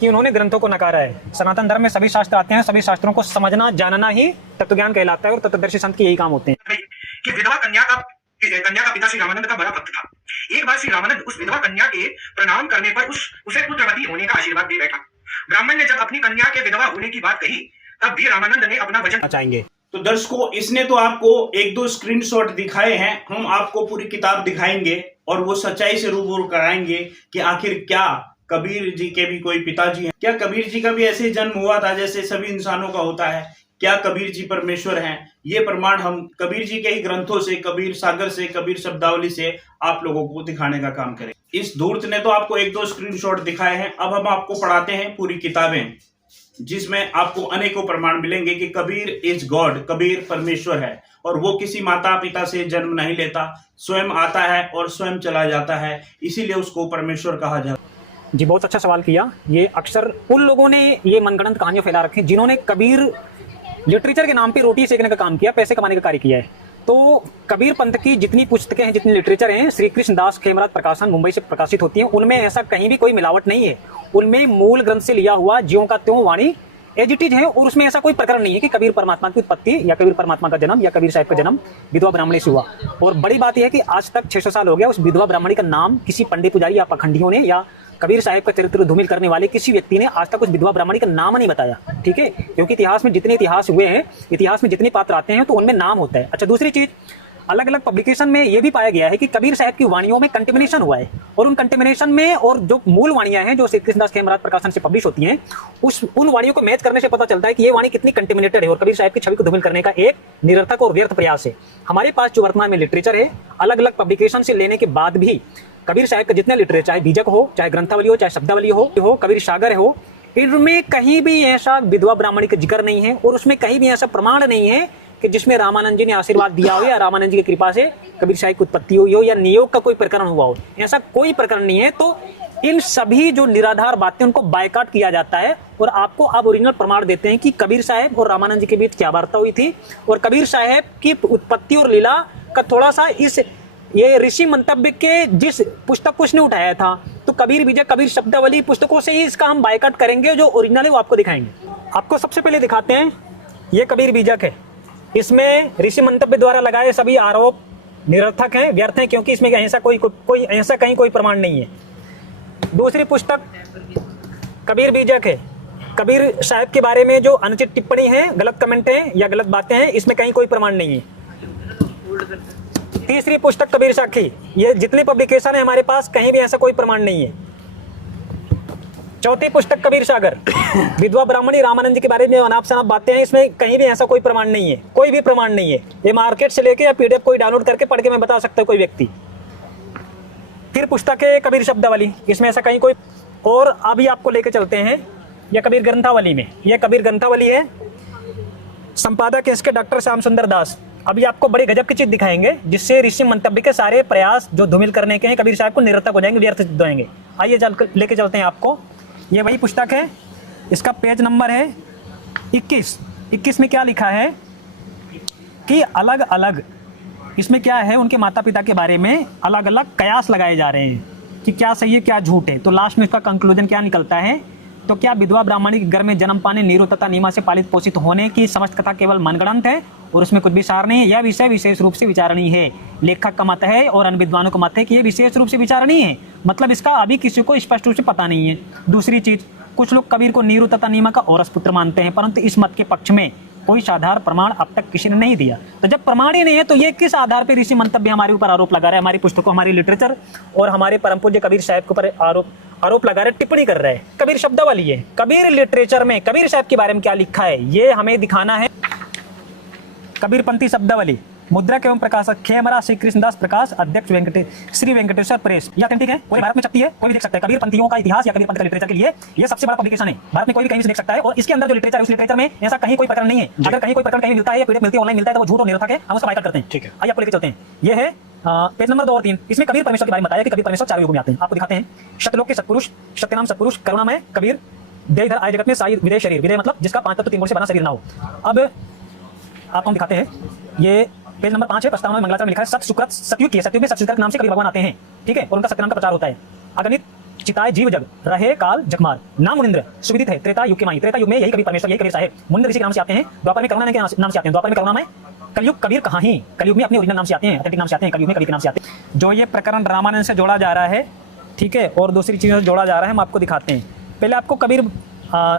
कि उन्होंने ग्रंथों को नकारा है। सनातन धर्म में सभी शास्त्र आते हैं, सभी शास्त्रों को समझना जानना ही तत्वज्ञान कहलाता है और तत्वदर्शी संत के यही काम होते हैं। कि विधवा कन्या का पिता श्री रामानंद का बड़ा भक्त था। एक बार श्री रामानंद उस विधवा कन्या के प्रणाम करने पर उसे पुत्रवती होने का आशीर्वाद दे बैठा। ब्राह्मण ने जब अपनी कन्या के विधवा होने की बात कही तब भी रामानंद ने अपना वचन चाहेंगे। तो दर्शकों, इसने तो आपको एक दो स्क्रीनशॉट दिखाए हैं, हम आपको पूरी किताब दिखाएंगे और वो सच्चाई से रूबरू कराएंगे कि आखिर क्या कबीर जी के भी कोई पिताजी हैं? क्या कबीर जी का भी ऐसे जन्म हुआ था जैसे सभी इंसानों का होता है? क्या कबीर जी परमेश्वर हैं? ये प्रमाण हम कबीर जी के ही ग्रंथों से, कबीर सागर से, कबीर शब्दावली से आप लोगों को दिखाने का काम करें। इस धूर्त ने तो आपको एक दो स्क्रीनशॉट दिखाए हैं, अब हम आपको पढ़ाते हैं पूरी किताबें जिसमें आपको अनेकों प्रमाण मिलेंगे कि कबीर इज गॉड, कबीर परमेश्वर है और वो किसी माता पिता से जन्म नहीं लेता, स्वयं आता है और स्वयं चला जाता है, इसीलिए उसको परमेश्वर कहा जाता है। जी, बहुत अच्छा सवाल किया। ये अक्सर उन लोगों ने ये मनगढ़ंत कहानियां फैला रखी जिन्होंने कबीर लिटरेचर के नाम पे रोटी सेकने का काम किया, पैसे कमाने का कार्य किया है। तो कबीर पंथ की जितनी पुस्तकें हैं, जितनी लिटरेचर हैं, श्री कृष्ण दास खेमराज प्रकाशन मुंबई से प्रकाशित होती हैं, उनमें ऐसा कहीं भी कोई मिलावट नहीं है। उनमें मूल ग्रंथ से लिया हुआ ज्यों का त्यों वाणी एज इट इज है और उसमें ऐसा कोई प्रकरण नहीं है कि कबीर परमात्मा की उत्पत्ति या कबीर परमात्मा का जन्म या कबीर साहब का जन्म विधवा ब्राह्मणी से हुआ। और बड़ी बात यह है कि आज तक 600 साल हो गया उस विधवा ब्राह्मणी का नाम किसी पंडित पुजारी या पखंडियों ने या कबीर साहब का चरित्र धूमिल करने वाले किसी व्यक्ति ने आज तक उस विधवा ब्राह्मणी का नाम नहीं बताया। ठीक है, क्योंकि इतिहास में जितने इतिहास हुए हैं, इतिहास में जितने पात्र आते हैं तो उनमें नाम होता है। अच्छा, दूसरी चीज, अलग अलग पब्लिकेशन में यह भी पाया गया है कि कबीर साहब की वाणियों में कंटेमिनेशन हुआ है और उन कंटेमिनेशन में और जो मूल वाणियां हैं जो श्री कृष्णदास खेमराज प्रकाशन से पब्लिश होती हैं उन वाणियों को मैच करने से पता चलता है कि ये वाणी कितनी कंटेमिनेटेड है और कबीर साहब की छवि को धूमिल करने का एक निरर्थक और व्यर्थ प्रयास है। हमारे पास जो वर्तमान में लिटरेचर है, अलग अलग पब्लिकेशन से लेने के बाद भी कबीर साहब का जितने लिटरेचर, चाहे बीजक हो, चाहे ग्रंथावली हो, चाहे शब्दावली हो, कबीर सागर हो, इनमें कहीं भी ऐसा विधवा ब्राह्मणी का जिक्र नहीं है और उसमें कहीं भी ऐसा प्रमाण नहीं है कि जिसमें रामानंद जी ने आशीर्वाद दिया हो या रामानंद जी की कृपा से कबीर साहिब की उत्पत्ति हुई हो या नियोग का कोई प्रकरण हुआ हो। ऐसा कोई प्रकरण नहीं है। तो इन सभी जो निराधार बातें उनको बायकॉट किया जाता है और आपको अब ओरिजिनल प्रमाण देते हैं कि कबीर साहब और रामानंद जी के बीच क्या वार्ता हुई थी और कबीर साहब की उत्पत्ति और लीला का थोड़ा सा इस ये ऋषि मंतव्य के जिस पुस्तक को उसने उठाया था, तो कबीर विजय कबीर शब्दावली पुस्तकों से ही इसका हम बायकॉट करेंगे। जो ओरिजिनल है वो आपको दिखाएंगे। आपको सबसे पहले दिखाते हैं, ये कबीर बीजक है। इसमें ऋषि मंतव्य द्वारा लगाए सभी आरोप निरर्थक हैं, व्यर्थ हैं, क्योंकि इसमें ऐसा कोई ऐसा कहीं कोई प्रमाण नहीं है। दूसरी पुस्तक कबीर बीजक है। कबीर साहब के बारे में जो अनुचित टिप्पणी है, गलत कमेंट है या गलत बातें हैं, इसमें कहीं कोई प्रमाण नहीं है। तीसरी पुस्तक कबीर साखी। ये जितने पब्लिकेशन है हमारे पास, कहीं भी ऐसा कोई प्रमाण नहीं है। चौथी पुस्तक कबीर सागर, विधवा ब्राह्मणी रामानंद जी के बारे में अनाप शनाप बातें हैं, इसमें कहीं भी ऐसा कोई प्रमाण नहीं है, कोई भी प्रमाण नहीं है। ये मार्केट से लेके या पीडीएफ कोई डाउनलोड करके पढ़ के मैं बता सकता हूँ कोई व्यक्ति। फिर पुस्तक है कबीर शब्दावली, इसमें ऐसा कहीं कोई। और अभी आपको लेके चलते हैं यह कबीर ग्रंथावली में। यह कबीर ग्रंथावली है, संपादक है इसके डॉक्टर श्याम सुंदर दास। अभी आपको बड़ी गजब की चीज दिखाएंगे जिससे ऋषि मंतव्य के सारे प्रयास जो धूमिल करने के हैं कबीर साहब को निरर्थक हो जाएंगे, व्यर्थ सिद्ध होंगे। आइए लेके चलते हैं आपको। ये वही पुस्तक है, इसका पेज नंबर है 21 में क्या लिखा है कि अलग अलग, इसमें क्या है, उनके माता पिता के बारे में अलग अलग कयास लगाए जा रहे हैं कि क्या सही है क्या झूठ है। तो लास्ट में इसका कंक्लूजन क्या निकलता है, तो क्या विधवा ब्राह्मणी के घर में जन्म पाने, नीरू तथा नीमा से पालित पोषित होने की समस्त कथा केवल मनगढ़ंत है और उसमें कुछ भी सार नहीं है। यह विषय विशेष रूप से विचारणीय है। लेखक का मत है और अन्य विद्वानों का मत है कि यह विशेष रूप से विचारणीय है, मतलब इसका अभी किसी को स्पष्ट रूप से पता नहीं है। दूसरी चीज, कुछ लोग कबीर को नीरू तथा नीमा का औरस पुत्र मानते हैं, परंतु इस मत के पक्ष में कोई साधारण प्रमाण अब तक किसी ने नहीं दिया। तो जब प्रमाण ही नहीं है तो ये किस आधार पर ऋषि मंतव्य हमारे ऊपर आरोप लगा रहा है, हमारी पुस्तकों, हमारी लिटरेचर और हमारे परम पूज्य कबीर साहब के ऊपर आरोप लगा रहे, टिप्पणी कर रहे हैं। कबीर शब्दावली है, कबीर लिटरेचर में कबीर साहब के बारे में क्या लिखा है ये हमें दिखाना है। कबीरपंथी शब्दावली, मुद्रक एवं प्रकाशक खेमरा श्री कृष्णदास प्रकाश, अध्यक्ष श्री वेंकटेश्वर प्रेस। यह ऑथेंटिक है, पूरे भारत में चलती है, कोई भी देख सकता है। कबीरपंथियों का इतिहास या कबीरपंथ का लिटरेचर के लिए ये सबसे बड़ा पब्लिकेशन है, भारत में कोई भी कहीं से देख सकता है। और इसके अंदर जो लिटरेचर है उस लिटरेचर में ऐसा कहीं कोई प्रकरण नहीं है। अगर कहीं कोई प्रकरण कहीं मिलता है या पीडीएफ मिलती है, ऑनलाइन मिलता है, तो वो झूठ और निरर्थक है, हम उसका बायकॉट करते हैं। ठीक है, आइए आपको लेके चलते हैं। ये है पेज नंबर 2 और 3। इसमें कबीर परमेश्वर के बारे में बताया कि कबीर परमेश्वर 4 युगों में आते हैं। आपको दिखाते हैं, सत्यलोक के सत्पुरुष, सत्यनाम सत्पुरुष, करुणामय कबीर, दे इधर आए जगत में साई विदय शरीर, विदय मतलब जिसका 5 तत्व 3 गुण से बना शरीर ना हो। अब आपको हम दिखाते हैं, ये पेज नंबर 5 है। प्रस्तावना में मंगलाचरण में लिखा है सत सुकृत सतयुग की है। सतयुग में सत सुकृत नाम से कबीर भगवान आते हैं, ठीक है, और उनका सत्यनाम का प्रचार होता है। अगणित चिताए जीव जग रहे काल जगमार, नाम मुनिंद्र सुविदित है त्रेता युग के माई। त्रेता युग में यही कबीर परमेश्वर, यही कबीर साहब मुनिंद्र ऋषि के नाम से आते हैं। द्वापर में करुणा के नाम से आते हैं। द्वापर में करुणा में, कलयुग कबीर कहाँ ही, कलयुग में अपने ओरिजिनल नाम से आते हैं, ऑथेंटिक नाम से आते हैं, कलयुग में कबीर के नाम से आते हैं। जो ये प्रकरण रामानंद से जोड़ा जा रहा है, ठीक है, और दूसरी चीजों से जोड़ा जा रहा है, हम आपको दिखाते हैं। पहले आपको कबीर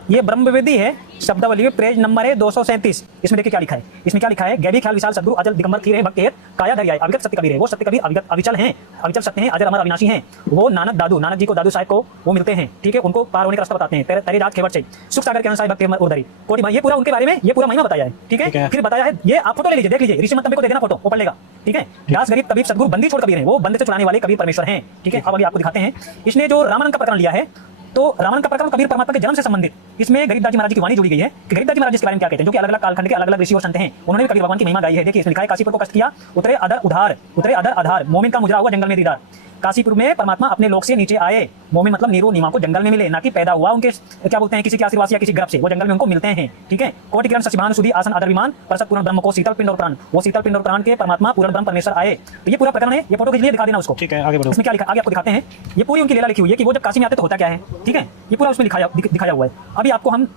ये ब्रह्मवेदी है, शब्दावली में पेज नंबर है 237। इसमें देखिए क्या लिखा है, इसमें क्या लिखा है, गैबी ख्याल विशाल सद्गुरु अजल दिगंबर थी रहे भक्त हेत काया धरिया। अविगत सत्य कबीर है, वो सत्य कबीर अविचल हैं, अविचल सत्य हैं, अजर अमर अविनाशी हैं। वो नानक जी को, दादू साहब को वो मिलते हैं, ठीक है, उनको पार होने का रास्ता बताते हैं। तेरे राज खेवट से सुख सागर के साहिब भक्त उधरी कोटि, ये पूरा उनके बारे में ये पूरा महिमा बताया है, ठीक है। फिर बताया है, ये आप फोटो ले लीजिए, देख लीजिए, ऋषि मंतव्य को दे देना फोटो, वो पढ़ लेगा, ठीक है। दास गरीब कबीर सद्गुरु बंदी छोड़ कबीर है, वो बंदे से छुड़ाने वाले कबीर परमेश्वर हैं, ठीक है। अब अभी आपको दिखाते हैं, इसने जो रामानंद का प्रकरण लिया है, तो रामानंद का प्रकरण कबीर परमात्मा के जन्म से संबंधित, इसमें गरीबदास जी महाराज की वाणी जुड़ी गई है कि गरीबदास जी महाराज इसके बारे में क्या कहते हैं, जो कि अलग अलग कालखंड के अलग अलग ऋषि और संत हैं, उन्होंने भी कबीर भगवान की महिमा गाई है। देखिए इसमें लिखा है, काशीपुर को कष्ट किया उतरे अदर आधार, मोमिन का मुजरा हुआ जंगल में दीदार। काशीपुर में परमात्मा अपने लोक से नीचे आए, मोमिन मतलब नीरू नीमा को जंगल में मिले, ना कि पैदा हुआ उनके क्या बोलते हैं किसी के आशीर्वाद या किसी ग्रह से, वो जंगल में उनको मिलते हैं, ठीक है। कोटि किरण सचिभान सुधी आसन आदर विमान परसत पूर्ण ब्रह्म को शीतल पिंड और प्राण, वो शीतल पिंड और प्राण के परमात्मा पूर्ण ब्रह्म परमेश्वर आए। तो ये पूरा प्रकरण है, ये फोटो के लिए दिखा देना उसको, ठीक है। आगे बढ़ो, इसमें क्या लिखा, आगे आपको दिखाते हैं। ये पूरी उनकी लीला लिखी हुई है कि वो जब काशी में आते तो होता क्या है, ठीक है, ये पूरा उसमें दिखाया हुआ है। अभी आपको हम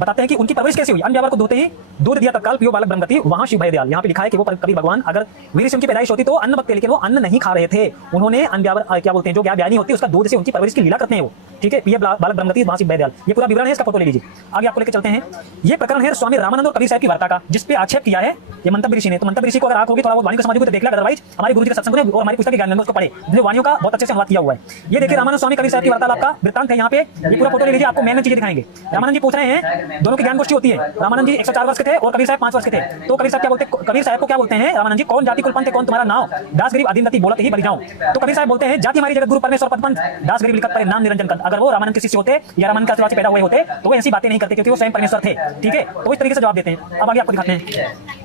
बताते हैं कि उनकी परवरिश कैसे हुई। अन्य व्यापार को धोते ही दूध दिया तत्काल पियो बालक ब्रह्मगति, वहां शिव भय दयाल। यहाँ पे लिखा है कि वो कबीर भगवान अगर वीर से उनकी पैदाइश होती तो अन्न भक्त, लेकिन वो अन्न नहीं खा रहे थे। उन्होंने अन्य व्यापार क्या बोलते हैं, जो ब्यानी होती है उसका दूध से उनकी परवरिश की लीला करते हैं वो, ठीक है। पियो बालक ब्रह्मगति, वहां शिव भय दयाल, ये पूरा विवरण है, इसका फोटो ले लीजिए। आगे आपको लेकर चलते हैं, ये प्रकरण है स्वामी रामानंद और कबीर साहब की वार्ता का, जिसपे आक्षेप किया है ये मंतव्य ऋषि ने। तो मंतव्य ऋषि को अगर आंख होगी थोड़ा बहुत वाणी को समझोगे तो देख लेगा, अदरवाइज हमारे गुरु जी के सत्संग में और हमारी पुस्तक के ज्ञान उसको पढ़े, जो वाणियों का बहुत अच्छे से अनुवाद किया हुआ है। ये देखिए रामानंद स्वामी कबीर साहब की वार्तालाप का वृत्तांत है। यहाँ पे ये पूरा फोटो ले लीजिए, आपको मेन चीजें दिखाएंगे। रामानंद जी पूछ रहे हैं दोनों की ज्ञान गोष्ठी होती है। रामानंद जी 104 वर्ष के थे और कबीर साहब 5 वर्ष के थे। तो कबीर साहब क्या बोलते हैं, कबीर साहब को क्या बोलते हैं रामानंद जी, कौन जाति कुल पंथ कौन तुम्हारा नाम, दास गरीब आदिम गति बोलत ही बरी जाऊं। तो कबीर साहब बोलते हैं जाति हमारी जगत गुरु परमेश्वर पद पंथ, दास गरीब लिखत पर नाम निरंजन कंठ। अगर वो रामानंद के शिष्य होते या रामानंद के आशीर्वाद से पैदा हुए होते तो वो ऐसी बातें नहीं करते, क्योंकि वो स्वयं परमेश्वर थे। ठीक है, तो इस तरीके से जवाब देते हैं। अब आगे आपको दिखाते हैं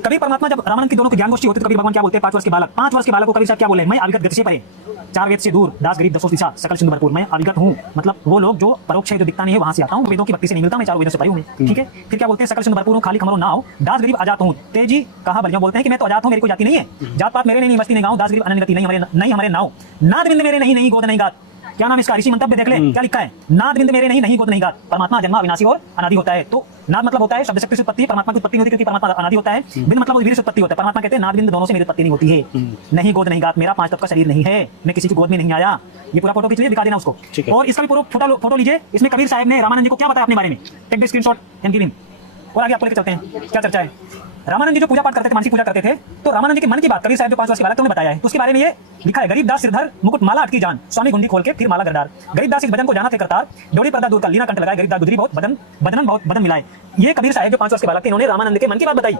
कबीर परमात्मा। जब रामानंद की दोनों की ज्ञान गोष्ठी होती है तो कबीर भगवान क्या बोलते हैं, 5 वर्ष के बालक, 5 वर्ष के बालक को कबीर साहब क्या बोले, मैं अविगत गति से परे, 4 वेद से दूर, दास गरीब दसों दिशा, सकल सिंधु भरपूर। मैं अविगत हूँ, मतलब वो लोग जो परोक्ष है, जो दिखता नहीं है, वहां से आता हूँ, वेदों की भक्ति से नहीं मिलता, मैं 4 वेदों से परे हूँ। ठीक है, फिर क्या बोलते हैं, सकल सिंधु भरपूर हूँ, खाली खमरो ना हो, दास गरीब आजात हूँ, तेजी कहा बलिया। बोलते हैं कि मैं तो आजात हूँ, मेरी कोई जाति नहीं है, जात पात मेरे नहीं, बस्ती नहीं गाँव, दास गरीब अनन्य गति नहीं हमारे नाव, नाद बिंद मेरे नहीं गोद नहीं गात। क्या नाम इसका, ऋषि मंतव्य देख ले क्या लिखा है, नाद बिंद मेरे नहीं गोद नहीं गात। परमात्मा जन्मा अविनाशी और अनादि होता है। तो नाद मतलब होता है शब्द शक्ति से उत्पत्ति, परमात्मा की उत्पत्ति नहीं होती क्योंकि परमात्मा अनादि होता है। बिंद मतलब वीर से उत्पत्ति होता है। परमात्मा कहते हैं नाद बिंद दोनों से मेरी उत्पत्ति नहीं होती है। नहीं गोद नहीं गात, मेरा 5 तत्व का शरीर नहीं है, मैं किसी की गोद में नहीं आया। ये पूरा फोटो खींच लीजिए, दिखा देना उसको। और इसका भी पूरा फोटो लीजिए। इसमें कबीर साहब ने रामानंद जी को क्या बताया अपने बारे में, take the screenshot and give him. और आगे आपको लेकर चलते हैं, क्या चर्चा है। रामानंद जी जो पूजा पाठ करते थे, मानसिक पूजा करते थे, तो रामानंद जी के मन की बात कबीर साहब जो 5 वर्ष के बालक थे उन्होंने बताया है। तो उसके बारे में ये लिखा है, गरीबदास सिरधर मुकुट माला अटकी जान, स्वामी गुंडी खोल के फिर माला गरदार। गरीबदास इस भजन को जाना थे करतार, डोरी पर्दा दूर का लीना कंठ लगाए, गरीबदास गुजरी बहुत बदन बहुत बदन मिलाए। ये कबीर साहब जो 5 वर्ष के बालक थे, इन्होंने रामानंद के मन की बात बताई।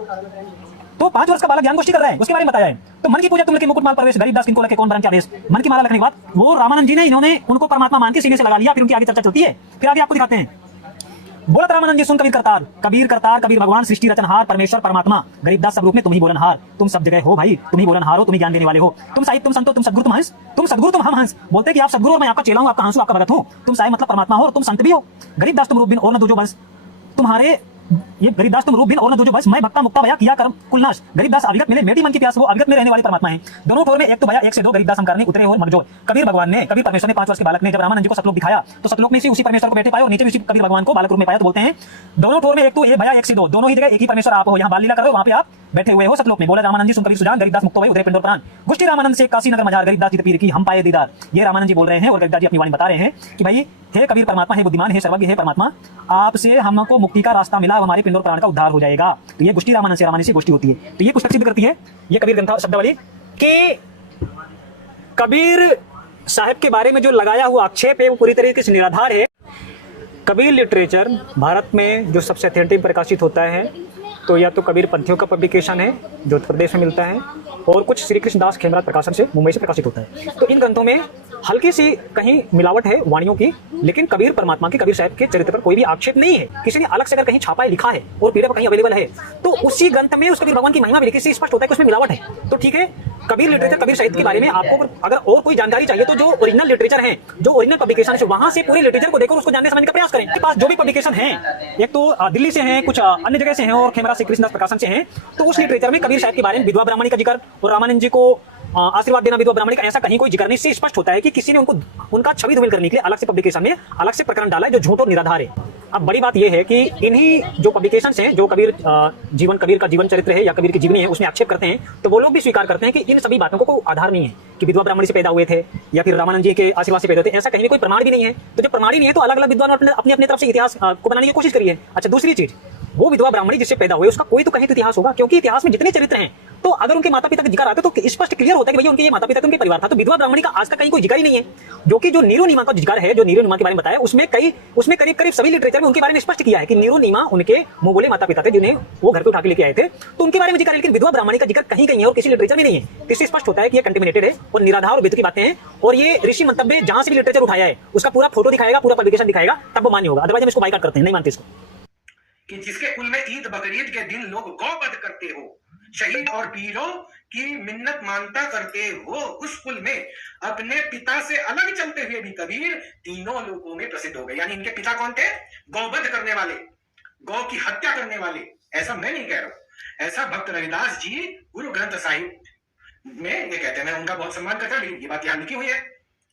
तो 5 वर्ष का बालक ज्ञान गोष्ठी कर रहा है, उसके बारे में बताया है। तो मन की पूजा तुम लेके मुकुट माल प्रवेश, गरीबदास किनको लेके कौन बरन क्या देश। मन की माला रखने के बाद वो रामानंद जी ने इन्होंने उनको परमात्मा मान के सीने से लगा लिया। फिर उनकी आगे चर्चा चलती है। फिर आगे आपको दिखाते हैं, बोलत रामानंद जी सुन कबीर करतार, कबीर भगवान सृष्टि रचनहार, परमेश्वर परमात्मा, गरीबदास सब रूप में तुम ही बोलनहार। तुम सब जगह हो भाई, तुम ही बोलनहार हो, तुम ही ज्ञान देने वाले हो। तुम साहिब, तुम संतो, तुम सदगुरु, तुम हंस, तुम सदगुरु, तुम हम हंस। बोलते कि आप सदगुरु और मैं आपका चेला हूं, आपका हंसू, आपका भगत हूं। तुम साहिब मतलब परमात्मा हो और तुम संत भी हो। गरीबदास तुम रूप बिन और न दूजो बंस, तुम्हारे ये गरीबदास तुम रूप बिन और न दूजो बंस, मैं भक्ता मुक्ता भया किया कर्म कुलनाश। गरीबदास अविगत मिले मेरी मन की प्यास, वो अविगत में रहने वाले परमात्मा है। दोनों ठोर में एक तो भया, एक से दो, गरीबदास हम करने उतरे और मगजोर। कबीर भगवान ने, कबीर परमेश्वर ने 5 वर्ष के बालक ने जब रामानंद जी को सतलोक दिखाया तो सतलोक में से उसी परमेश्वर को बैठे पाए और नीचे भी उसी कबीर भगवान को बालक रूप में पाया। तो बोलते हैं दोनों ठोर में एक तो एक भया, एक से दो, दोनों ही जगह एक ही परमेश्वर आप हो। यहाँ बाल लीला कर रहे हो, वहां पे आप बैठे हुए हो सतलोक में। बोले रामानंद जी सुन कबीर सुजान, गरीबदास मुक्त हुए उतरे पिंडोर प्राण, गुष्टी रामानंद से काशी नगर मजार, गरीबदास जी पीर की हम पाए दीदार। ये रामानंद जी बोल रहे हैं और गरीबदास जी अपनी वाणी बता रहे हैं कि भाई हे कबीर परमात्मा, हे बुद्धिमान, हे सर्वज्ञ, हे परमात्मा, आपसे हमको मुक्ति का रास्ता मिला, हमारे पिंडोर प्राण का उद्धार हो जाएगा। तो ये गुष्टी रामानंद से गोष्ठी होती है। तो ये पुस्तक सिद्ध करती है, ये कबीर ग्रंथ शब्दावली, कि कबीर साहब के बारे में जो लगाया हुआ आक्षेप है वो पूरी तरीके से निराधार है। कबीर लिटरेचर भारत में जो सबसे अत्यंत प्रकाशित होता है तो या तो कबीर पंथियों का पब्लिकेशन है जो उत्तर प्रदेश में मिलता है, और कुछ श्री कृष्णदास खेमराज प्रकाशन से मुंबई से प्रकाशित होता है। तो इन ग्रंथों में हल्की सी कहीं मिलावट है वाणियों की, लेकिन कबीर परमात्मा के, कबीर साहब के चरित्र पर कोई भी आक्षेप नहीं है। किसी ने अलग से अगर कहीं छापा है, लिखा है और पीडीएफ कहीं अवेलेबल है तो उसी ग्रंथ में उस कबीर भगवान की महिमा भी लिखी, स्पष्ट होता है कि उसमें मिलावट है। तो ठीक है, कबीर लिटरेचर, कबीर साहित्य के बारे में आपको अगर और कोई जानकारी चाहिए तो जो ओरिजिनल लिटरेचर है, जो ओरिजिनल पब्लिकेशन है, वहां से पूरे लिटरेचर को देखो, उसको जानने समझने का प्रयास करें। के पास जो भी पब्लिकेशन है, एक तो दिल्ली से हैं, कुछ अन्य जगह से हैं और खेमराज से कृष्णदास प्रकाशन से हैं, तो उस लिटरेचर में कबीर साहब के बारे में विधवा ब्राह्मणी का जिक्र और रामानंद जी को आशीर्वाद देना विधवा ब्राह्मणी का ऐसा कहीं कोई जिक्र नहीं। इससे स्पष्ट होता है कि किसी ने उनको उनका छवि धूमिल करने के लिए अलग से पब्लिकेशन में अलग से प्रकरण डाला है जो झूठ और निराधार है। अब बड़ी बात यह है कि इन्हीं जो पब्लिकेशंस हैं, जो कबीर कबीर का जीवन चरित्र है या कबीर की जीवनी है, उसमें आक्षेप करते हैं, तो वो लोग भी स्वीकार करते हैं कि इन सभी बातों को कोई आधार नहीं है कि विधवा ब्राह्मणी से पैदा हुए थे या फिर रामानंद जी के आशीर्वाद से पैदा हुए थे। ऐसा कहीं भी कोई प्रमाण भी नहीं है। तो जब प्रमाण ही नहीं है तो अलग अलग विद्वान अपनी अपनी तरफ से इतिहास को बनाने की कोशिश करी है। अच्छा, दूसरी चीज, वो विधवा ब्राह्मणी जिससे पैदा हुए उसका कोई तो कहीं तो इतिहास होगा, क्योंकि इतिहास में जितने चरित्र हैं तो अगर उनके माता पिता का जिक्र आता है तो स्पष्ट क्लियर होता है कि भैया उनके ये माता पिता, उनके परिवार था। तो विधवा ब्राह्मणी का आज तक कहीं कोई जिक्र ही नहीं है। जो कि जो नीरो नीमा का जिक्र है, जो नीरो नीमा के बारे में बताया, उसमें करीब करीब सभी लिटरेचर में उनके बारे में स्पष्ट किया है कि नीरो नीमा उनके मोगोले माता पिता थे जिन्हें वो घर पे उठा के लेके आए थे, तो उनके बारे में जिक्र है। लेकिन विधवा ब्राह्मणी का जिक्र कहीं कहीं है और किसी लिटरेचर में नहीं है। इससे स्पष्ट होता है कि ये कंटेमिनेटेड है और निराधार और बेतुकी की बातें हैं। और ये ऋषि मंतव्य जहां से भी लिटरेचर उठाया है उसका पूरा फोटो दिखाएगा, पूरा पब्लिकेशन दिखाएगा, तब वो मान्य होगा। अदरवाइज हम इसको बाइकाट करते हैं, नहीं मानते इसको। कि जिसके कुल में ईद बकरीद के दिन लोग गौवध करते हो, शहीद और पीरों की मिन्नत मानता करते हो, उस कुल में अपने पिता से अलग चलते हुए भी कबीर तीनों लोगों में प्रसिद्ध हो गए। यानी इनके पिता कौन थे? गौवध करने वाले, गौ की हत्या करने वाले। ऐसा मैं नहीं कह रहा हूं, ऐसा भक्त रविदास जी गुरु ग्रंथ साहिब में ये कहते हैं। मैं उनका बहुत सम्मान करता हूं, ये बात यहां लिखी हुई है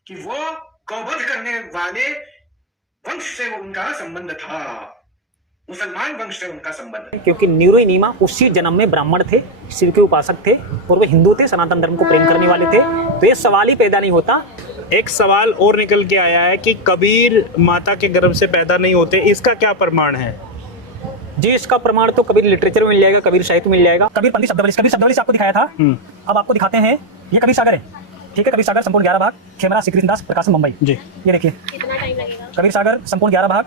कि वो गौवध करने वाले वंश से वो उनका संबंध था, मुसलमान वंश से उनका संबंध है। क्योंकि नीरो नीमा उसी जन्म में ब्राह्मण थे, शिव के उपासक थे और वो हिंदू थे, सनातन धर्म को प्रेम करने वाले थे। तो ये सवाल ही पैदा नहीं होता। एक सवाल और निकल के आया है कि कबीर माता के गर्भ से पैदा नहीं होते, इसका क्या प्रमाण है? जी, इसका प्रमाण तो कबीर लिटरेचर में मिल जाएगा, कबीर साहित्य में मिल जाएगा। कबीर पंथी शब्दावली, कबीर शब्दावली से आपको दिखाया था, अब आपको दिखाते हैं। ये कबीर सागर है, ठीक है। कबीर सागर संपूर्ण 11 भाग, खेमरा सिकंदरदास प्रकाशन मुंबई जी ये देखिए कितना टाइम लगेगा? कबीर सागर संपूर्ण 11 भाग,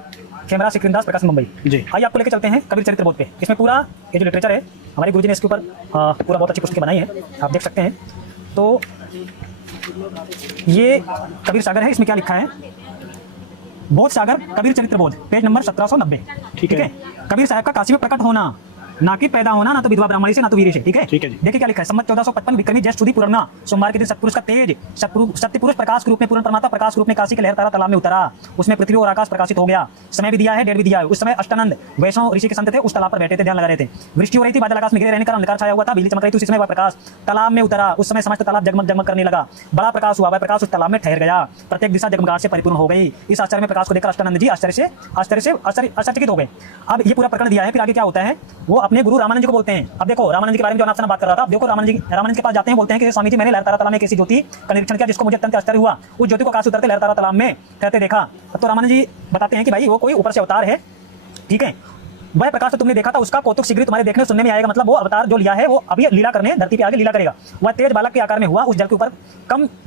खेमरा सिकंदरदास प्रकाशन मुंबई जी। आइए आपको लेके चलते हैं कबीर चरित्र बोध पे। इसमें पूरा ये जो लिटरेचर है हमारे गुरुजी ने इसके ऊपर पूरा बहुत अच्छी पुस्तकें बनाई है, आप देख सकते हैं। तो ये कबीर सागर है, इसमें क्या लिखा है, बोध सागर कबीर चरित्र बोध, पेज नंबर 1790। ठीक है। कबीर साहब का काशी में प्रकट होना, ना कि पैदा होना, ना तो विधवा ब्राह्मणी से, ना तो वीरी से। ठीक है जी। देखिए क्या लिखा है, सम्मत 1455 विक्रमी ज्येष्ठ सुदी पूर्णिमा सोमवार के दिन सत्पुरुष का तेज सत्य पुरुष प्रकाश के रूप में, पूर्ण परमात्मा प्रकाश के रूप में काशी के लहर तारा तालाब में उतरा। उसमें पृथ्वी और आकाश प्रकाशित हो गया। समय भी दिया है, डेढ़ भी दिया है। उस समय अष्टानंद वैष्णव ऋषि के संत थे, उस तालाब पर बैठे थे, ध्यान लगा रहे थे। वृष्टि हो रही थी, बादल आकाश में घिरे रहने का अंधकार छाया हुआ था, बिजली चमक रही थी। उस समय वह प्रकाश तालाब में उतरा। उस समय समस्त तालाब जगमग जगमग करने लगा। बड़ा प्रकाश हुआ, वह प्रकाश उस तालाब में ठहर गया। प्रत्येक दिशा जगमगाहट से परिपूर्ण हो गई। इस आश्चर्य में प्रकाश को देखकर अष्टानंद जी आश्चर्यचकित हो गए। अब ये पूरा प्रकरण दिया है, फिर आगे क्या होता है वो अपने गुरु रामानंद जी को बोलते हैं। अब देखो रामानंद जी के बारे में जो आपसे बात कर रहा था, अब देखो रामानंद के पास जाते हैं, बोलते हैं कि स्वामी जी मैंने लहर तारा तालाब में एक ऐसी ज्योति का निरीक्षण किया जिसको मुझे अत्यंत आश्चर्य हुआ। उस ज्योति को आकाश उतरते लहर तारा तालाब में ठहरते देखा। तो रामानंद जी बताते हैं कि भाई वो कोई ऊपर से अवतार है। ठीक है, वह प्रकाश तो तुमने देखा था, उसका कौतुक शीघ्र तुम्हारे देखने सुनने में आएगा। मतलब वो अवतार जो लिया है वो अभी लीला करने धरती पे आगे लीला करेगा। वह तेज बालक के आकार में हुआ, उस जल के ऊपर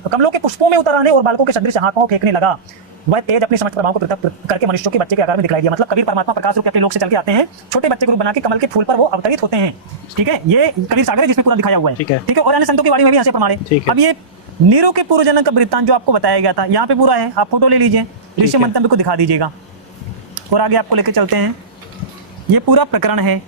कमलों के पुष्पों में उतर आने और बालकों के सदृश हाथों फेंकने लगा। वह तेज अपने समस्त प्रभाव को पृथक करके मनुष्यों के बच्चे के आकार में दिखलाई दिया। मतलब कबीर परमात्मा प्रकाश रूप अपने लोक से चल के आते हैं, छोटे बच्चे को रूप बना के कमल के फूल पर वो अवतरित होते हैं। ठीक है, ये कबीर सागर है जिसमें पूरा दिखाया हुआ है। ठीक है, और अन्य संतों की वाणी में भी ऐसे प्रमाण है। अब ये नीरो के पूर्व जन्म का वृत्तांत जो आपको बताया गया था यहाँ पे पूरा है, आप फोटो ले लीजिए, ऋषि मंतव्य को दिखा दीजिएगा और आगे आपको लेके चलते हैं। ये पूरा प्रकरण है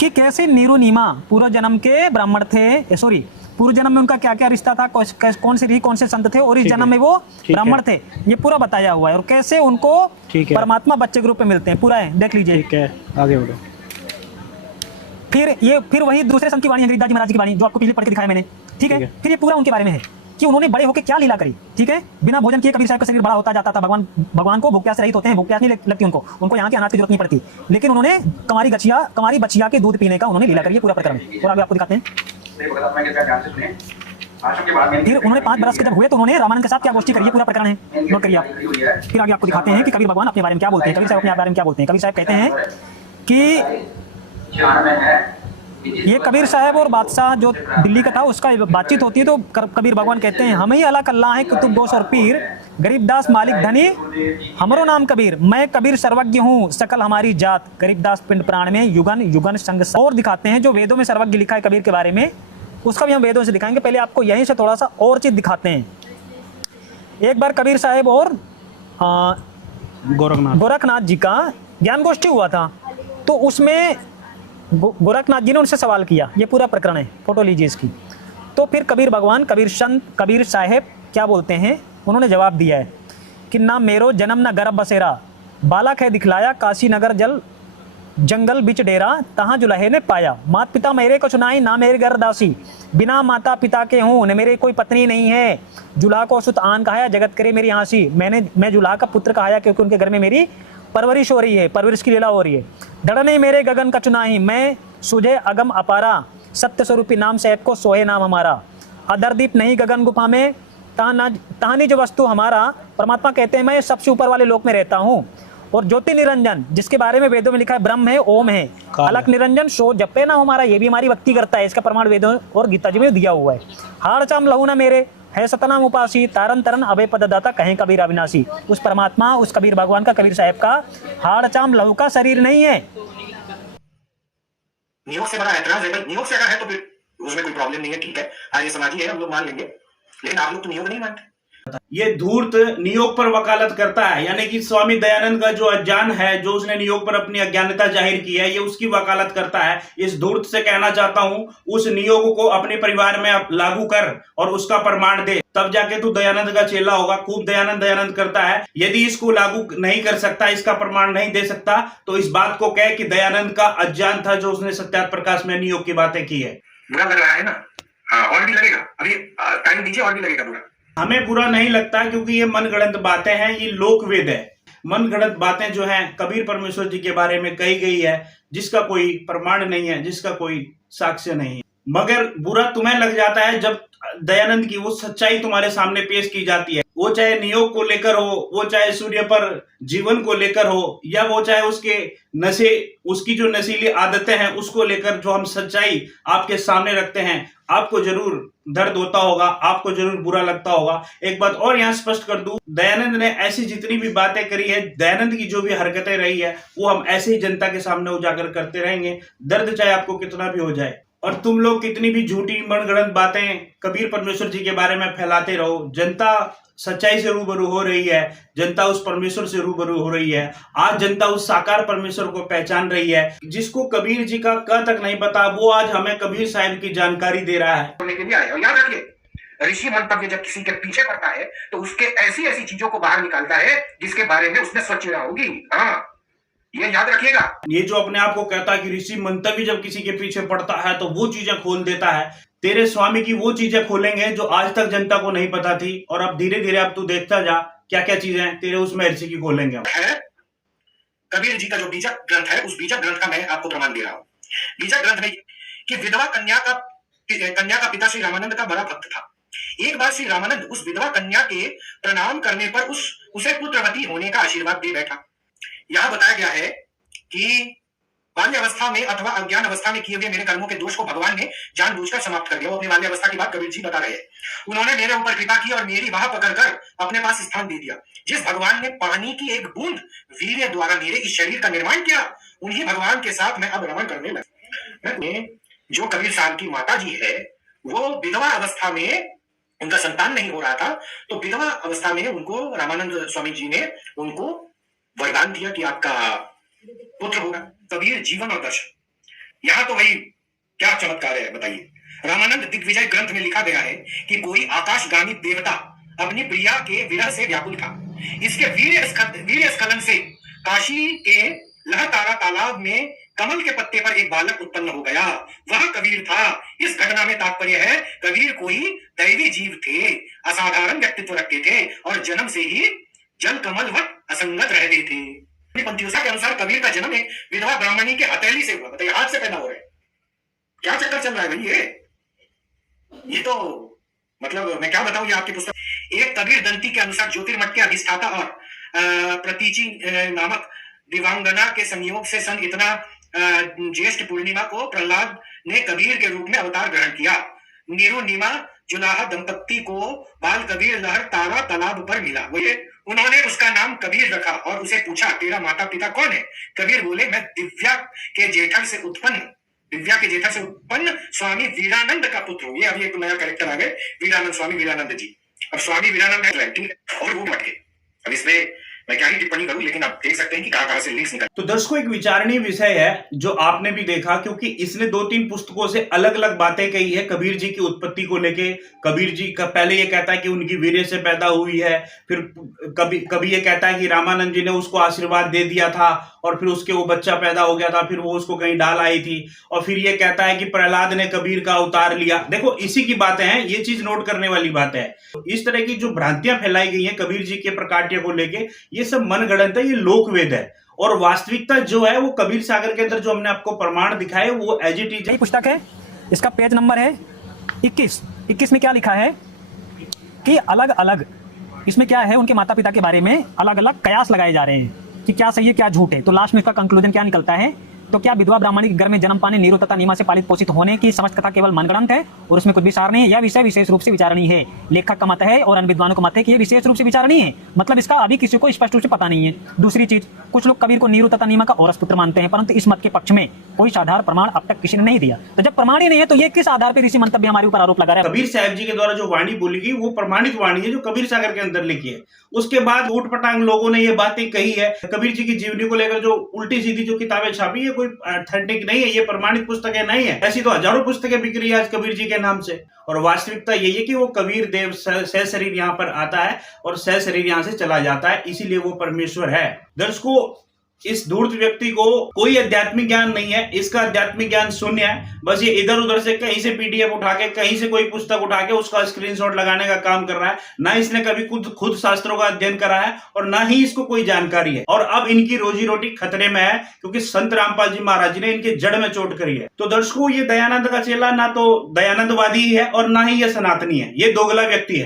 कि कैसे नीरो नीमा पूर्व जन्म के ब्राह्मण थे, सॉरी पूर्व जन्म में उनका क्या क्या रिश्ता था, कौन से संत थे, और इस जन्म में वो ब्राह्मण थे, ये पूरा बताया हुआ है। और कैसे उनको परमात्मा बच्चे के रूप में मिलते हैं, पूरा है, देख लीजिए। ठीक है, आगे बढ़ो। फिर वही दूसरे संत की वाणी, गिरिदास जी महाराज की वाणी जो आपको पिछले पढ़ के दिखाया मैंने। ठीक है, फिर ये पूरा उनके बारे में है कि उन्होंने बड़े होकर क्या लीला करी। ठीक है, बिना भोजन किए कबीर साहब का शरीर बड़ा होता जाता था। भगवान को भूख प्यास रहित होते हैं, भूख प्यास नहीं लगती उनको यहाँ के अनाज की जरूरत नहीं पड़ती, लेकिन उन्होंने कंवारी बछिया के दूध पीने का उन्होंने लीला करी, पूरा प्रकरण। और आगे आपको दिखाते हैं। फिर उन्होंने 5 बरस के जब हुए तो उन्होंने रामानंद के साथ क्या गोष्ठी करी, पूरा प्रकरण है, नोट करिए आप। फिर आगे आपको दिखाते हैं कि कबीर भगवान अपने बारे में क्या बोलते हैं, कबीर साहब अपने बारे में क्या बोलते हैं। कबीर साहब कहते हैं कि ये कबीर साहब और बादशाह जो दिल्ली का था उसका बातचीत होती है तो कबीर भगवान कहते हैं, हम ही अला कल्ला है कुतुब दोस्त और पीर, गरीबदास मालिक धनी हमरो नाम कबीर, मैं कबीर सर्वज्ञ हूँ सकल हमारी जात, गरीबदास पिंड प्राण में युगन युगन संग। और दिखाते हैं जो वेदों में सर्वज्ञ लिखा है कबीर के बारे में, उसका भी हम वेदों से दिखाएंगे। पहले आपको यहीं से थोड़ा सा और चीज दिखाते हैं। एक बार कबीर साहब और गोरखनाथ जी का ज्ञान गोष्ठी हुआ था, तो उसमें गोरखनाथ जी ने उनसे सवाल किया, ये पूरा प्रकरण है, फोटो लीजिए इसकी। तो फिर कबीर भगवान, कबीर संत, कबीर साहेब क्या बोलते हैं, उन्होंने जवाब दिया है कि ना मेरो जन्म ना गर्भ बसेरा, बालक है दिखलाया काशी नगर जंगल बिच डेरा, तहाँ जुलहे ने पाया, माता पिता मेरे को सुनाई ना मेरे घर दासी, बिना माता पिता के हूँ न मेरे कोई पत्नी नहीं है, जुला को सुत आन कहाया जगत करे मेरी हंसी, मैं जुला का पुत्र कहाया क्योंकि उनके घर में मेरी परवरिश हो रही है, परवरिश की लीला हो रही है। डरने मेरे गगन का चुनाही, मैं सुझे अगम अपारा, सत्य स्वरूपी नाम साहेब को सोहे नाम हमारा, अदरदीप नहीं गगन गुफा में तहानी जो वस्तु हमारा, परमात्मा कहते हैं मैं सबसे ऊपर वाले लोक में रहता हूँ। और ज्योति निरंजन जिसके बारे में वेदों में लिखा है ब्रह्म है, ओम है, अलक निरंजन सो जपे ना हमारा, ये भी हमारी भक्ति करता है, इसका प्रमाण वेदों और गीता जी में दिया हुआ है। हाड़ चाम लहू ना मेरे है सतनाम उपासी, तारन तरन अभय पददाता कहें कबीर अविनाशी। उस परमात्मा, उस कबीर भगवान का, कबीर साहब का हाड़ चाम लहू का शरीर नहीं है। नियोग से बड़ा ऐतराज है भाई, नियोग से अगर है तो फिर उसमें कोई प्रॉब्लम नहीं है, ठीक है, आर्य समाजी है, हम लोग मान लेंगे, लेकिन आप लोग तो नियोग नहीं मानते। ये धूर्त नियोग पर वकालत करता है, यानी कि स्वामी दयानंद का जो अज्ञान है, जो उसने नियोग पर अपनी अज्ञानता जाहिर की है, ये उसकी वकालत करता है। इस धूर्त से कहना चाहता हूं, उस नियोग को अपने परिवार में लागू कर और उसका प्रमाण दे, तब जाके तू दयानंद का चेला होगा। खूब दयानंद करता है, यदि इसको लागू नहीं कर सकता, इसका प्रमाण नहीं दे सकता, तो इस बात को कह कि दयानंद का अज्ञान था जो उसने सत्यार्थ प्रकाश में नियोग की बातें की है। बुरा लग रहा है ना? हाँ, और भी लगेगा, अभी टाइम दीजिए, और भी लगेगा बुरा। हमें बुरा नहीं लगता क्योंकि ये मनगढ़ंत बातें हैं, ये लोकवेद है। मनगढ़ंत बातें जो हैं कबीर परमेश्वर जी के बारे में कही गई है, जिसका कोई प्रमाण नहीं है, जिसका कोई साक्ष्य नहीं है। मगर बुरा तुम्हें लग जाता है जब दयानंद की वो सच्चाई तुम्हारे सामने पेश की जाती है। वो चाहे नियोग को लेकर हो, वो चाहे सूर्य पर जीवन को लेकर हो, या वो चाहे उसके नशे, उसकी जो नशीली आदतें हैं उसको लेकर जो हम सच्चाई आपके सामने रखते हैं, आपको जरूर दर्द होता होगा, आपको जरूर बुरा लगता होगा। एक बात और यहाँ स्पष्ट कर दूं, दयानंद ने ऐसी जितनी भी बातें करी है, दयानंद की जो भी हरकतें रही है, वो हम ऐसे ही जनता के सामने उजागर करते रहेंगे, दर्द चाहे आपको कितना भी हो जाए। और तुम लोग कितनी भी झूठी मनगढ़ंत बातें कबीर परमेश्वर जी के बारे में फैलाते रहो, जनता सच्चाई से रूबरू हो रही है, जनता उस परमेश्वर से रूबरू हो रही है। आज जनता उस साकार परमेश्वर को पहचान रही है, जिसको कबीर जी का क तक नहीं पता, वो आज हमें कबीर साहिब की जानकारी दे रहा है। के लिए आए। और याद रखिए, ऋषि मंतव्य जब किसी के पीछे पड़ता है तो उसके ऐसी ऐसी चीजों को बाहर निकालता है जिसके बारे में उसने सोचा होगी। हाँ, ये याद रखिएगा। ये जो अपने आप को कहता है कि ऋषि मंतव्य जब किसी के पीछे पड़ता है तो वो चीजें खोल देता है, तेरे स्वामी की वो चीजें खोलेंगे जो आज तक जनता को नहीं पता थी। और अब धीरे धीरे अब तू देखता जा क्या क्या चीजें तेरे उस महर्षि की खोलेंगे। कबीर जी का जो बीजक ग्रंथ है, उस बीजक ग्रंथ का मैं आपको प्रमाण दे रहा हूँ। बीजक ग्रंथ में कि विधवा कन्या का पिता श्री रामानंद का बड़ा भक्त था। एक बार श्री रामानंद उस विधवा कन्या के प्रणाम करने पर उसे पुत्रवती होने का आशीर्वाद दे बैठा। यहाँ बताया गया है कि बाल्यावस्था में अथवा अज्ञान अवस्था में किए हुए मेरे कर्मों के दोष को भगवान ने जानबूझकर समाप्त कर दिया। वो अपनी बाल्यावस्था की बात कबीर जी बता रहे हैं। उन्होंने मेरे ऊपर कृपा की और मेरी बाह पकड़कर अपने पास स्थान दे दिया। जिस भगवान ने पानी की एक बूंद वीर्य द्वारा मेरे इस शरीर का निर्माण किया, उन्हीं भगवान के साथ मैं अब रमण करने लगा। जो कबीर साहब की माता जी है, वो विधवा अवस्था में उनका संतान नहीं हो रहा था, तो विधवा अवस्था में उनको रामानंद स्वामी जी ने उनको वरदान दिया कि आपका पुत्र होगा। कबीर जीवन और दर्शन, यहाँ तो भाई क्या चमत्कार है बताइए। रामानंद दिग्विजय ग्रंथ में लिखा गया है कि कोई आकाशगामी देवता अपनी प्रिया के विरह से व्याकुल था। इसके वीर्य स्खलन से काशी के लहतारा तालाब में कमल के पत्ते पर एक बालक उत्पन्न हो गया। वह कबीर था। इस घटना में तात्पर्य है, कबीर कोई दैवी जीव थे, असाधारण व्यक्तित्व रखते थे और जन्म से ही जल कमल वत असंगत रहते थे। पंथयुसा के अनुसार कबीर का जन्म एक विधवा ब्राह्मणी के हथेली से हुआ। बताइए, हाथ से पैदा हो रहे, क्या चक्कर चल रहा है भाई। ये तो मतलब मैं क्या बताऊं, ये आपकी पुस्तक। एक कबीर दंती के अनुसार ज्योतिर्मठ के अधिष्ठाता और प्रतीचि नामक दिवांगना के संयोग से सन इतना ज्येष्ठ पूर्णिमा को प्रहलाद ने कबीर के रूप में अवतार ग्रहण किया। नीरू नीमा जुलाहा दंपत्ति को बाल कबीर लहर तारा तालाब पर मिला। उन्होंने उसका नाम कबीर रखा और उसे पूछा, तेरा माता पिता कौन है? कबीर बोले, मैं दिव्या के जेठर से उत्पन्न स्वामी वीरानंद का पुत्र हूँ। ये अभी एक नया कैरेक्टर आ गए, वीरानंद, स्वामी वीरानंद जी। अब स्वामी वीरानंद है और वो मट गए। अब इसमें मैं क्या ही टिप्पणी करूं, लेकिन आप देख सकते हैं कि कहां से लिंक्स निकल। तो दर्शकों, एक विचारणीय विषय है जो आपने भी देखा, क्योंकि इसने 2-3 पुस्तकों से अलग अलग बातें कही है कबीर जी की उत्पत्ति को लेके। कबीर जी का पहले ये कहता है कि उनकी वीर्य से पैदा हुई है, फिर कभी ये कहता है कि रामानंद जी ने उसको आशीर्वाद दे दिया था और फिर उसके वो बच्चा पैदा हो गया था, फिर वो उसको कहीं डाल आई थी, और फिर ये कहता है कि प्रहलाद ने कबीर का अवतार लिया। देखो, इसी की बातें हैं, ये चीज नोट करने वाली बात है। इस तरह की जो भ्रांतियां फैलाई गई हैं कबीर जी के प्रकाट्य को लेके, ये सब मनगढ़ंत है, ये लोकवेद है। और वास्तविकता जो है वो कबीर सागर के अंदर जो हमने आपको प्रमाण दिखाए वो एज इट इज। पुस्तक है, इसका पेज नंबर है 21 में क्या लिखा है कि अलग अलग इसमें क्या है, उनके माता पिता के बारे में अलग अलग कयास लगाए जा रहे हैं कि क्या सही है क्या झूठ है। तो लास्ट में इसका कंक्लूजन क्या निकलता है, तो क्या विधवा ब्राह्मणी के घर में जन्म पाने, नीरू तथा नीमा से पालित पोषित होने की समस्त कथा केवल मनगढ़ंत है और उसमें कुछ भी सार नहीं है। यह विषय विशेष रूप से विचारणीय है। लेखक का मत है और अन्य विद्वानों का मत है कि यह विशेष रूप से विचारणीय है। मतलब इसका अभी किसी को स्पष्ट रूप से पता नहीं है। दूसरी चीज, कुछ लोग कबीर को नीरू तथा नीमा का औरस पुत्र मानते हैं, परंतु इस मत के पक्ष में कोई साधारण प्रमाण अब तक किसी ने नहीं दिया। तो जब प्रमाण ही नहीं है तो ये किस आधार पर ऋषि मंतव्य हमारे ऊपर आरोप लगा रहा है। कबीर साहब जी के द्वारा जो वाणी बोली गई वो प्रमाणित वाणी है जो कबीर सागर के अंदर लिखी है। उसके बाद ऊटपटांग लोगों ने ये बातें कही है। कबीर जी की जीवनी को लेकर जो उल्टी सीधी जो किताबें छापी है, कोई ऑथेंटिक नहीं है, ये प्रमाणित पुस्तकें नहीं है। ऐसी तो हजारों पुस्तकें बिक रही है आज कबीर जी के नाम से। और वास्तविकता यही है कि वो कबीर देव सहशरीर यहाँ पर आता है और सहशरीर यहाँ से चला जाता है, इसीलिए वो परमेश्वर है। दर्शकों, इस धूर्त व्यक्ति को कोई आध्यात्मिक ज्ञान नहीं है, इसका आध्यात्मिक ज्ञान शून्य है। बस ये इधर उधर से कहीं से पीडीएफ उठा के, कहीं से कोई पुस्तक उठा के उसका स्क्रीनशॉट लगाने का काम कर रहा है। ना इसने कभी खुद शास्त्रों का अध्ययन करा है और ना ही इसको कोई जानकारी है। और अब इनकी रोजी रोटी खतरे में है क्योंकि संत रामपाल जी महाराज जी ने इनके जड़ में चोट करी है। तो दर्शकों, ये दयानंद का चेला ना तो दयानंदवादी है और ना ही ये सनातनी है, ये दोगला व्यक्ति है।